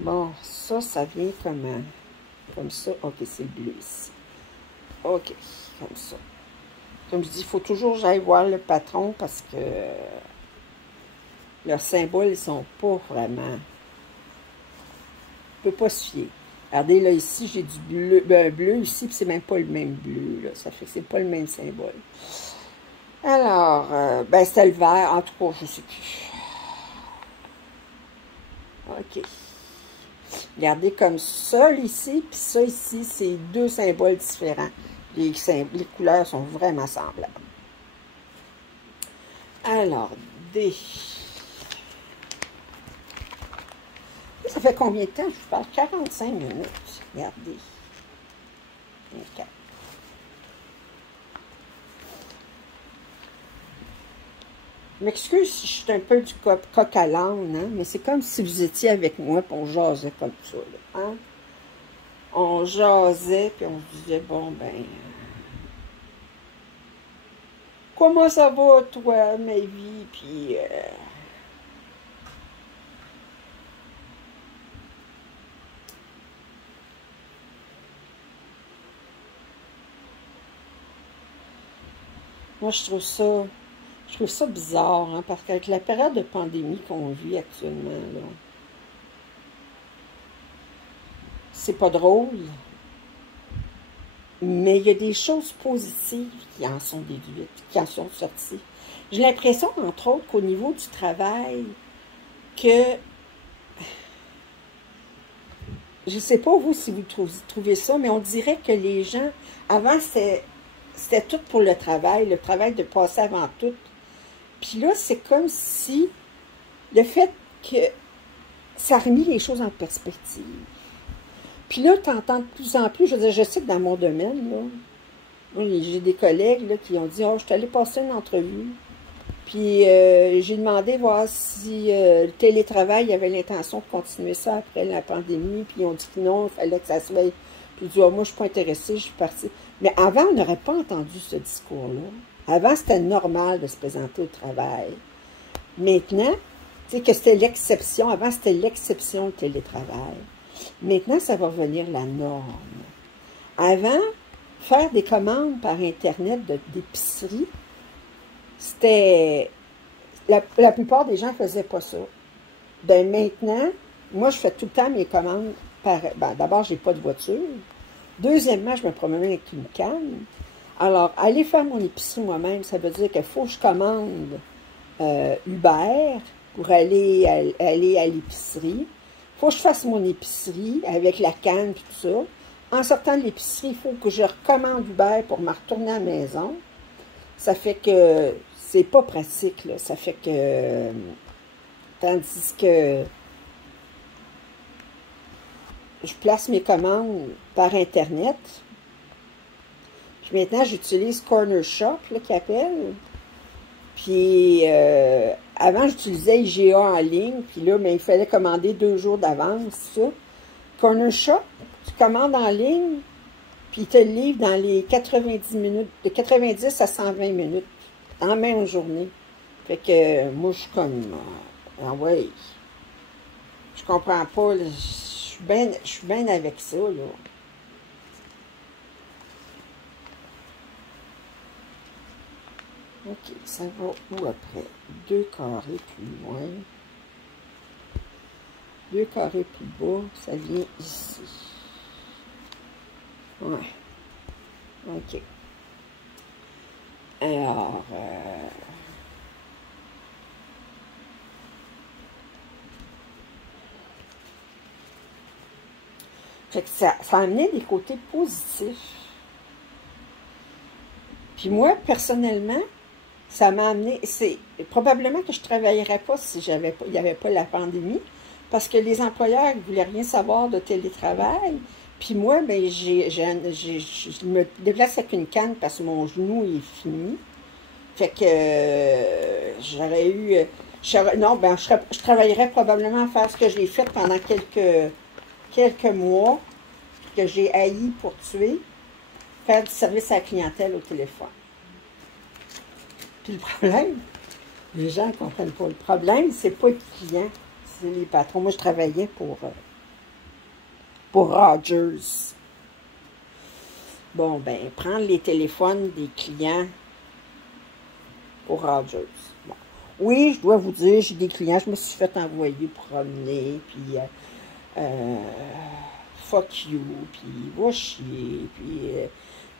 Bon, ça vient comme ça. Ok, c'est le bleu ici. Ok, comme ça. Comme je dis, il faut toujours que j'aille voir le patron parce que leurs symboles, ils sont pas vraiment... On ne peut pas se fier. Regardez, là, ici, j'ai du bleu. Ben, un bleu ici, puis c'est même pas le même bleu, là. Ça fait que c'est pas le même symbole. Alors, ben, c'était le vert. En tout cas, je sais plus. OK. Regardez comme ça, ici, puis ça, ici, c'est 2 symboles différents. Les couleurs sont vraiment semblables. Alors, D. Ça fait combien de temps? Je vous parle 45 minutes. Regardez. 24. Je m'excuse si je suis un peu du coq à l'âne, hein, mais c'est comme si vous étiez avec moi et on jasait comme ça. Là, hein? On jasait puis on se disait, bon, ben... Comment ça va, toi, ma vie? Puis, moi, je trouve ça bizarre, hein, parce qu'avec la période de pandémie qu'on vit actuellement, là, c'est pas drôle, mais il y a des choses positives qui en sont déduites, qui en sont sorties. J'ai l'impression, entre autres, qu'au niveau du travail, que, je sais pas vous si vous trouvez ça, mais on dirait que les gens, avant, c'était tout pour le travail de passer avant tout. Puis là, c'est comme si le fait que ça a remis les choses en perspective. Puis là, tu entends de plus en plus, je veux dire, je sais que dans mon domaine, là, j'ai des collègues là, qui ont dit, oh, je suis allée passer une entrevue, puis j'ai demandé voir si le télétravail avait l'intention de continuer ça après la pandémie, puis ils ont dit que non, il fallait que ça se veille. Puis ils ont dit, oh, moi, je suis pas intéressée, je suis partie. Mais avant, on n'aurait pas entendu ce discours-là. Avant, c'était normal de se présenter au travail. Maintenant, tu sais que c'était l'exception. Avant, c'était l'exception, le télétravail. Maintenant, ça va revenir la norme. Avant, faire des commandes par Internet d'épicerie, c'était... La plupart des gens ne faisaient pas ça. Ben maintenant, moi, je fais tout le temps mes commandes par... Ben, d'abord, je n'ai pas de voiture. Deuxièmement, je me promène avec une canne. Alors, aller faire mon épicerie moi-même, ça veut dire qu'il faut que je commande Uber pour aller à l'épicerie. Il faut que je fasse mon épicerie avec la canne et tout ça. En sortant de l'épicerie, il faut que je recommande Uber pour me retourner à la maison. Ça fait que c'est pas pratique, là. Ça fait que... Tandis que je place mes commandes par Internet. Puis maintenant, j'utilise Corner Shop, là, qui appelle. Puis avant, j'utilisais IGA en ligne. Puis là, ben, il fallait commander 2 jours d'avance, ça. Corner Shop, tu commandes en ligne, puis il te le livre dans les 90 minutes, de 90 à 120 minutes, en même journée. Fait que moi, je suis comme, ah ouais, je comprends pas, là, je suis bien avec ça, là. OK, ça va où après? 2 carrés plus loin. 2 carrés plus bas, ça vient ici. Ouais. OK. Alors, fait que ça a amené des côtés positifs. Puis moi, personnellement, ça m'a amené, c'est probablement que je ne travaillerais pas si il n'y avait pas la pandémie, parce que les employeurs ne voulaient rien savoir de télétravail. Puis moi, ben, je me déplace avec une canne parce que mon genou est fini. Fait que j'aurais eu... non, ben, je travaillerais probablement à faire ce que j'ai fait pendant quelques mois, que j'ai haï pour tuer, faire du service à la clientèle au téléphone. Puis le problème, les gens ne comprennent pas. Le problème, c'est pas le client, c'est les patrons. Moi, je travaillais pour Rogers. Bon, ben, prendre les téléphones des clients pour Rogers. Bon. Oui, je dois vous dire, j'ai des clients, je me suis fait envoyer promener, puis fuck you, puis va chier, puis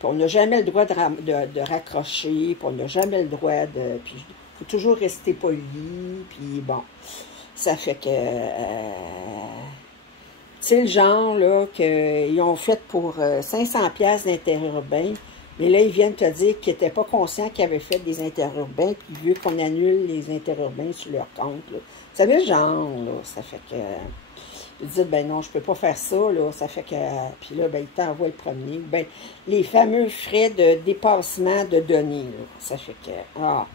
on n'a jamais le droit de raccrocher, puis on n'a jamais le droit de... Puis il faut toujours rester poli, puis bon, ça fait que... c'est le genre, là, qu'ils ont fait pour 500$ d'interurbain, mais là, ils viennent te dire qu'ils n'étaient pas conscients qu'ils avaient fait des interurbains, puis ils veulent qu'on annule les interurbains sur leur compte, là. Vous savez, le genre, là, ça fait que... Ils disent, ben non, je peux pas faire ça, là, ça fait que... Puis là, ben, ils t'envoient le premier. Ben, les fameux frais de dépassement de données, là, ça fait que... Ah,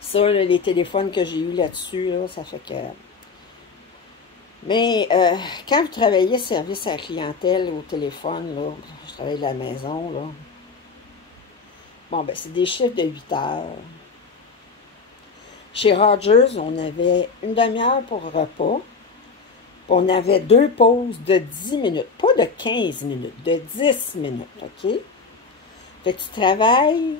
ça, là, les téléphones que j'ai eus là-dessus, là, ça fait que... Mais quand vous travaillez service à la clientèle au téléphone, là, je travaille de la maison, là, Bon, ben, c'est des chiffres de 8 heures. Chez Rogers, on avait une demi-heure pour le repas. On avait 2 pauses de 10 minutes. Pas de 15 minutes, de 10 minutes, OK? Fait que tu travailles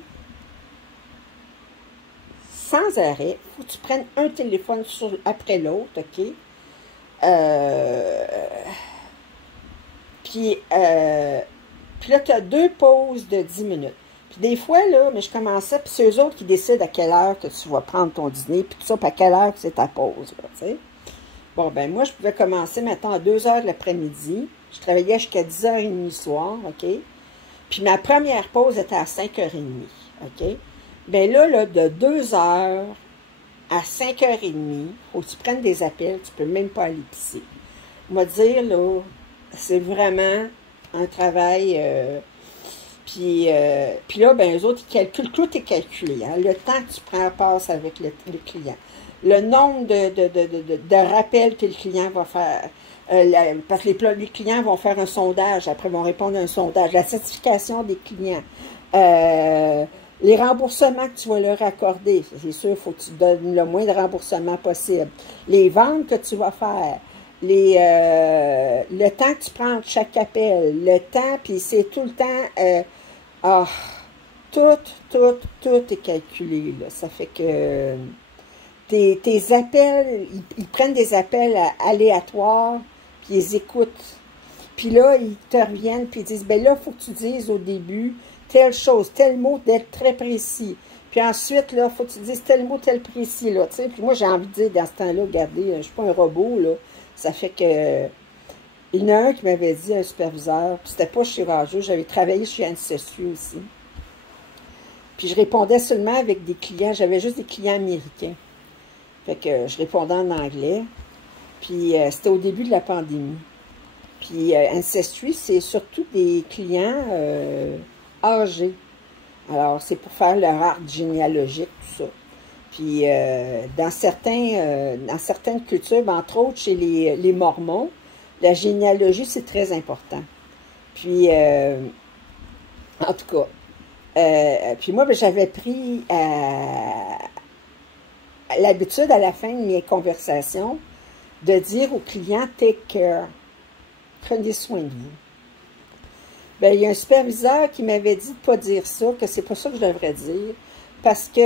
sans arrêt. Il faut que tu prennes un téléphone après l'autre, OK? Puis là, tu as 2 pauses de 10 minutes. Puis des fois, là, mais je commençais, puis c'est eux autres qui décident à quelle heure que tu vas prendre ton dîner, puis tout ça, puis à quelle heure que c'est ta pause, là, tu sais. Bon, ben moi, je pouvais commencer, maintenant, à 2 heures de l'après-midi. Je travaillais jusqu'à 10h30 le soir, OK? Puis ma première pause était à 5h30, OK? Ben là, de 2 heures à 5h30, faut que tu prennes des appels, tu peux même pas aller pisser. On va dire, là, c'est vraiment un travail... puis là, ben, eux autres, ils calculent, tout est calculé. Hein? Le temps que tu prends passe avec le client. Le nombre de rappels que le client va faire. Parce que les clients vont faire un sondage, après vont répondre à un sondage. La certification des clients. Les remboursements que tu vas leur accorder. C'est sûr, il faut que tu donnes le moins de remboursements possible. Les ventes que tu vas faire. Le temps que tu prends chaque appel. Le temps, puis c'est tout le temps... tout est calculé, là. Ça fait que tes appels, ils prennent des appels aléatoires, puis ils écoutent. Puis là, ils te reviennent, puis ils disent, ben là, il faut que tu dises au début telle chose, tel mot, d'être très précis. Puis ensuite, là, il faut que tu dises tel mot, tel précis, là, tu sais. Puis moi, j'ai envie de dire, dans ce temps-là, regardez, je ne suis pas un robot, là. Ça fait que... Il y en a un qui m'avait dit, un superviseur, puis c'était pas chez Rogers, j'avais travaillé chez Ancestry aussi. Puis je répondais seulement avec des clients, j'avais juste des clients américains. Fait que je répondais en anglais. Puis c'était au début de la pandémie. Puis Ancestry, c'est surtout des clients âgés. Alors, c'est pour faire leur arbre généalogique, tout ça. Puis dans certaines cultures, entre autres chez les Mormons, la généalogie, c'est très important. Puis, en tout cas, puis moi, ben, j'avais pris l'habitude à la fin de mes conversations de dire aux clients « take care ». Prenez soin de vous. Ben, il y a un superviseur qui m'avait dit de ne pas dire ça, que c'est pas ça que je devrais dire, parce que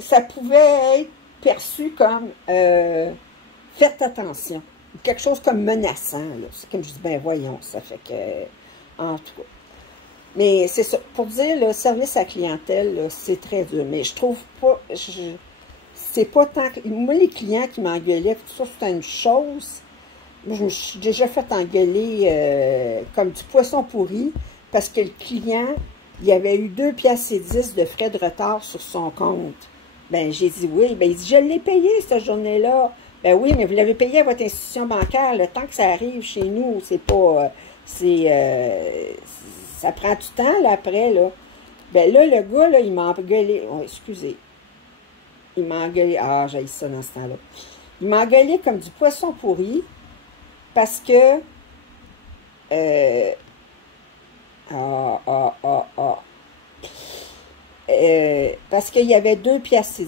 ça pouvait être perçu comme faites attention, quelque chose comme menaçant. C'est comme je dis, ben voyons, ça fait que, en tout cas. Mais c'est ça, pour dire, le service à la clientèle, c'est très dur, mais je trouve pas, c'est pas tant que, moi les clients qui m'engueulaient, tout ça, c'était une chose. Moi, je me suis déjà fait engueuler comme du poisson pourri, parce que le client, il avait eu 2,10 piastres de frais de retard sur son compte. Ben, j'ai dit oui. Ben, il dit, je l'ai payé cette journée-là. Ben oui, mais vous l'avez payé à votre institution bancaire. Le temps que ça arrive chez nous, c'est pas... ça prend du temps, là, après, là. Ben là, le gars, là, il m'a engueulé. Oh, excusez. Il m'a engueulé. Ah, j'ai ça dans ce temps-là. Il m'a engueulé comme du poisson pourri parce que... parce qu'il y avait 2,10 piastres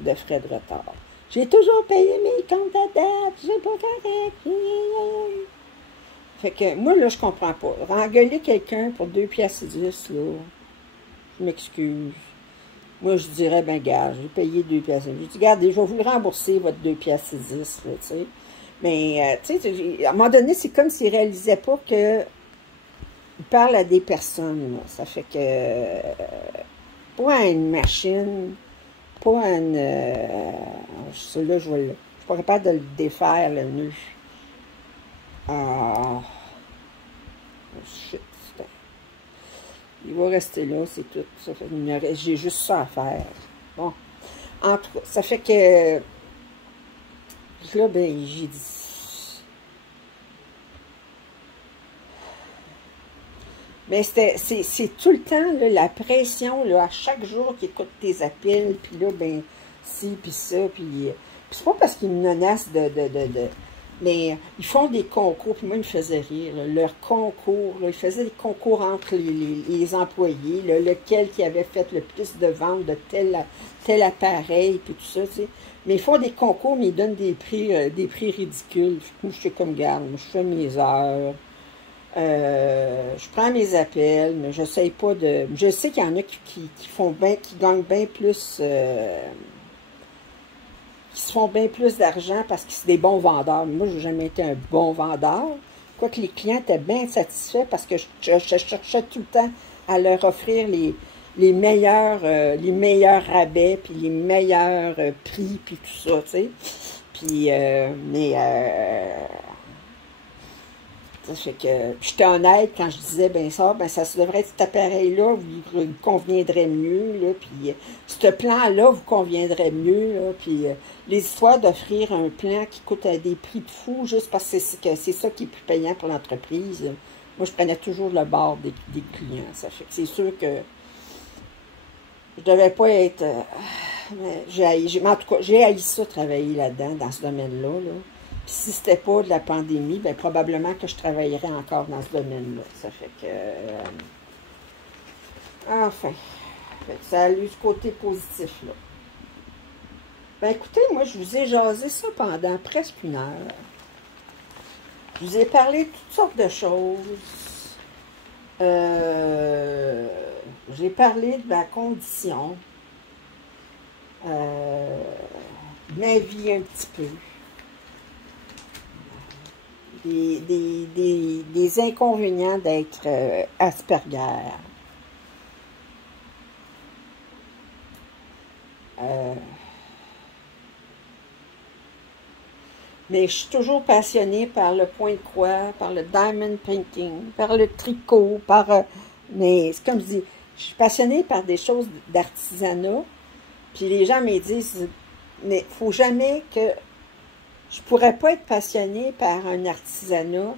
de frais de retard. J'ai toujours payé mes comptes à date, j'ai pas correct. Fait que moi, là, je comprends pas. Engueuler quelqu'un pour 2,10 piastres, là, je m'excuse. Moi, je dirais, ben, gars, j'ai payé 2 piastres. Je dis, regardez, je vais vous le rembourser, votre 2,10 piastres, tu sais. Mais, tu sais, à un moment donné, c'est comme s'il ne réalisait pas que il parle à des personnes, là. Ça fait que, pas à une machine, pas à une... celui-là, je suis pas capable de le défaire, le nœud. Ah, shit. Il va rester là, c'est tout. J'ai juste ça à faire. Bon. En tout cas, ça fait que... Là, ben, j'ai dit... Mais c'est tout le temps, là, la pression, là, à chaque jour qu'ils écoutent tes appels, puis là, ben, ci, puis ça, puis c'est pas parce qu'ils me menacent Mais ils font des concours, puis moi, ils me faisaient rire. Là, leur concours, là, ils faisaient des concours entre les employés, là, lequel qui avait fait le plus de ventes de tel appareil, puis tout ça, tu sais. Mais ils font des concours, mais ils donnent des prix ridicules. Moi, je suis comme garde, moi, je fais mes heures. Je prends mes appels, mais j'essaye pas de... Je sais qu'il y en a qui font bien, qui gagnent bien plus... qui se font bien plus d'argent parce que c'est des bons vendeurs. Moi, je n'ai jamais été un bon vendeur. Quoique les clients étaient bien satisfaits parce que je cherchais tout le temps à leur offrir les meilleurs rabais, puis les meilleurs prix, puis tout ça, tu sais. Puis, ça fait que j'étais honnête quand je disais, ben ça devrait être cet appareil-là, vous conviendrait mieux, là, puis ce plan-là vous conviendrait mieux, là, puis les histoires d'offrir un plan qui coûte à des prix de fou, juste parce que c'est ça qui est plus payant pour l'entreprise. Moi, je prenais toujours le bord des clients. Ça fait que c'est sûr que je devais pas être... mais en tout cas, j'ai haï ça, travailler là-dedans, dans ce domaine-là, là. Puis si c'était pas de la pandémie, bien probablement que je travaillerais encore dans ce domaine-là. Ça fait que... enfin, ça a eu ce côté positif, là. Ben écoutez, moi, je vous ai jasé ça pendant presque une heure. Je vous ai parlé de toutes sortes de choses. J'ai parlé de ma condition. De ma vie un petit peu. Des inconvénients d'être Asperger. Mais je suis toujours passionnée par le point de croix, par le diamond painting, par le tricot, mais c'est comme je dis, je suis passionnée par des choses d'artisanat. Puis les gens me disent, mais il ne faut jamais que... Je ne pourrais pas être passionnée par un artisanat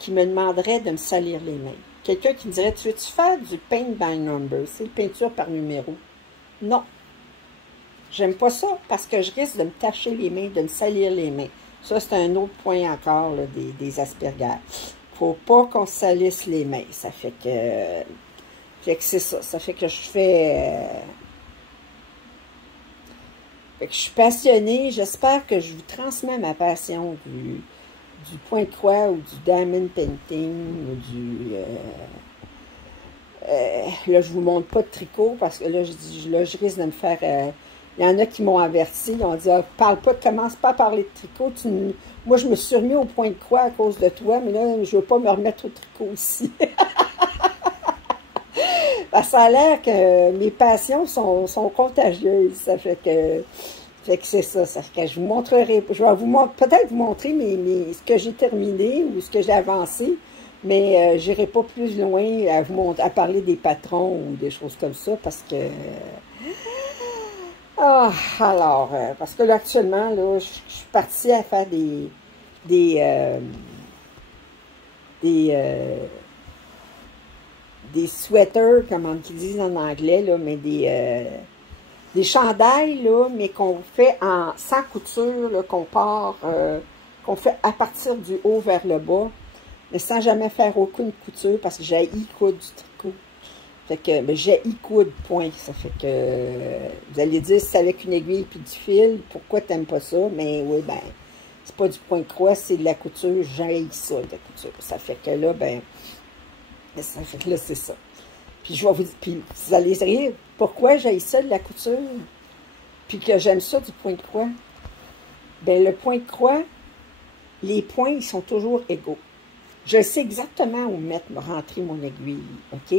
qui me demanderait de me salir les mains. Quelqu'un qui me dirait, tu veux-tu faire du paint by number? C'est peinture par numéro. Non. J'aime pas ça parce que je risque de me tacher les mains, de me salir les mains. Ça, c'est un autre point encore là, des Asperger. Faut pas qu'on se salisse les mains. Ça fait que c'est ça. Ça fait que je fais... Fait que je suis passionnée. J'espère que je vous transmets ma passion du point de croix ou du diamond painting ou du... là, je vous montre pas de tricot parce que là, je risque de me faire... il y en a qui m'ont averti. Ils ont dit, ah, commence pas à parler de tricot. Moi, je me suis remis au point de croix à cause de toi, mais là, je veux pas me remettre au tricot aussi. Ça a l'air que mes passions sont contagieuses. Ça fait que c'est ça. Ça fait que je vous montrerai, je vais peut-être vous montrer ce que j'ai terminé ou ce que j'ai avancé, mais j'irai pas plus loin à parler des patrons ou des choses comme ça parce que... alors, parce que là, actuellement, là, je suis partie à faire des sweaters, comme ils disent en anglais, là, mais des chandails, là, mais qu'on fait sans couture, qu'on fait à partir du haut vers le bas, mais sans jamais faire aucune couture, parce que j'ai coudre du tricot. Fait que j'ai coudre, point. Ça fait que vous allez dire, c'est avec une aiguille puis du fil, pourquoi t'aimes pas ça? Mais oui, ben, c'est pas du point de croix, c'est de la couture, j'ai ça, de la couture. Ça fait que là, ben, ça fait que là, c'est ça. Puis vous allez rire, pourquoi j'ai ça de la couture? Puis que j'aime ça du point de croix? Ben, le point de croix, les points, ils sont toujours égaux. Je sais exactement où rentrer mon aiguille, OK?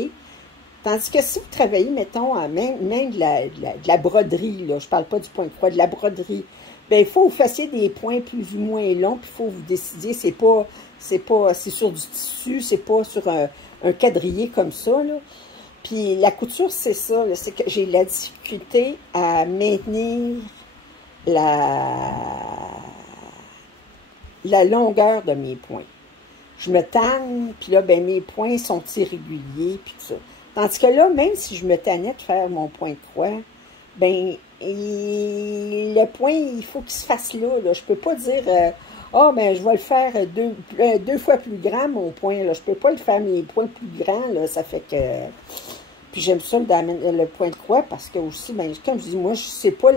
Tandis que si vous travaillez, mettons, même de la broderie, là, je ne parle pas du point de croix, de la broderie, bien, il faut que vous fassiez des points plus ou moins longs, puis il faut que vous décidiez, c'est sur du tissu, c'est pas sur un quadrillé comme ça, là. Puis la couture, c'est ça, c'est que j'ai la difficulté à maintenir la longueur de mes points. Je me tanne, puis là, ben, mes points sont irréguliers, puis tout ça. Tandis que là, même si je me tannais de faire mon point de croix, ben, le point, il faut qu'il se fasse là. Je peux pas dire, Ah, ben, je vais le faire deux fois plus grand, mon point, là. Je peux pas le faire mes points plus grands, là. Ça fait que... Puis j'aime ça, le point de croix, parce que aussi, ben, comme je dis, moi, c'est pas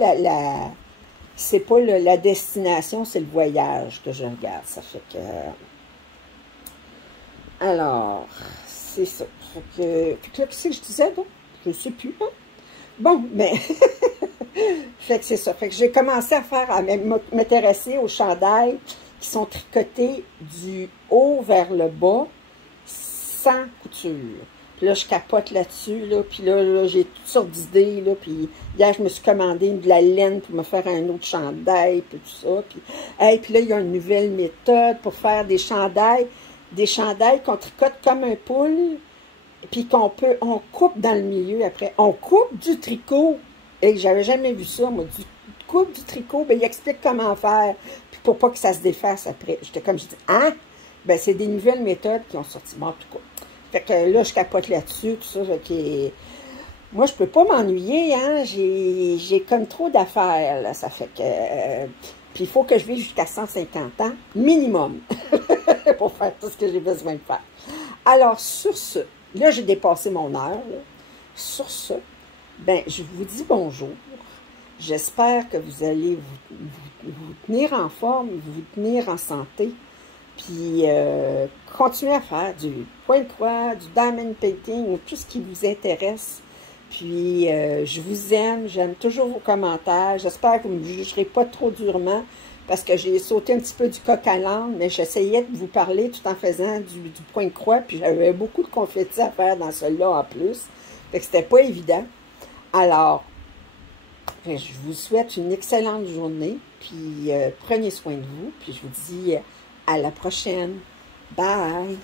c'est pas la destination, c'est le voyage que je regarde. Ça fait que... Alors, c'est ça. Fait que là, qu'est-ce que je disais, donc? Je sais plus, hein? Bon, mais... fait que c'est ça. Fait que j'ai commencé à m'intéresser aux chandails qui sont tricotés du haut vers le bas, sans couture. Puis là, je capote là-dessus, là. Puis là j'ai toutes sortes d'idées, là. Puis hier, je me suis commandé de la laine pour me faire un autre chandail, puis tout ça. Puis là, il y a une nouvelle méthode pour faire des chandails qu'on tricote comme un poule, puis on coupe dans le milieu après. On coupe du tricot. Et j'avais jamais vu ça, moi, coupe du tricot, ben il explique comment faire, puis pour pas que ça se défasse après. J'étais comme, je dis, hein? Ben c'est des nouvelles méthodes qui ont sorti. Bon, en tout cas. Fait que là, je capote là-dessus, tout ça. Moi, je peux pas m'ennuyer, hein? J'ai comme trop d'affaires, là. Ça fait que... puis il faut que je vive jusqu'à 150 ans, minimum, pour faire tout ce que j'ai besoin de faire. Alors, sur ce, là, j'ai dépassé mon heure, là. Sur ce, ben, je vous dis bonjour. J'espère que vous allez vous tenir en forme, vous tenir en santé, puis continuer à faire du point de croix, du diamond painting, ou tout ce qui vous intéresse. Puis, je vous aime, j'aime toujours vos commentaires. J'espère que vous ne me jugerez pas trop durement, parce que j'ai sauté un petit peu du coq à l'âne, mais j'essayais de vous parler tout en faisant du point de croix, puis j'avais beaucoup de confettis à faire dans celui-là en plus. Fait que c'était pas évident. Alors, je vous souhaite une excellente journée, puis prenez soin de vous, puis je vous dis à la prochaine. Bye!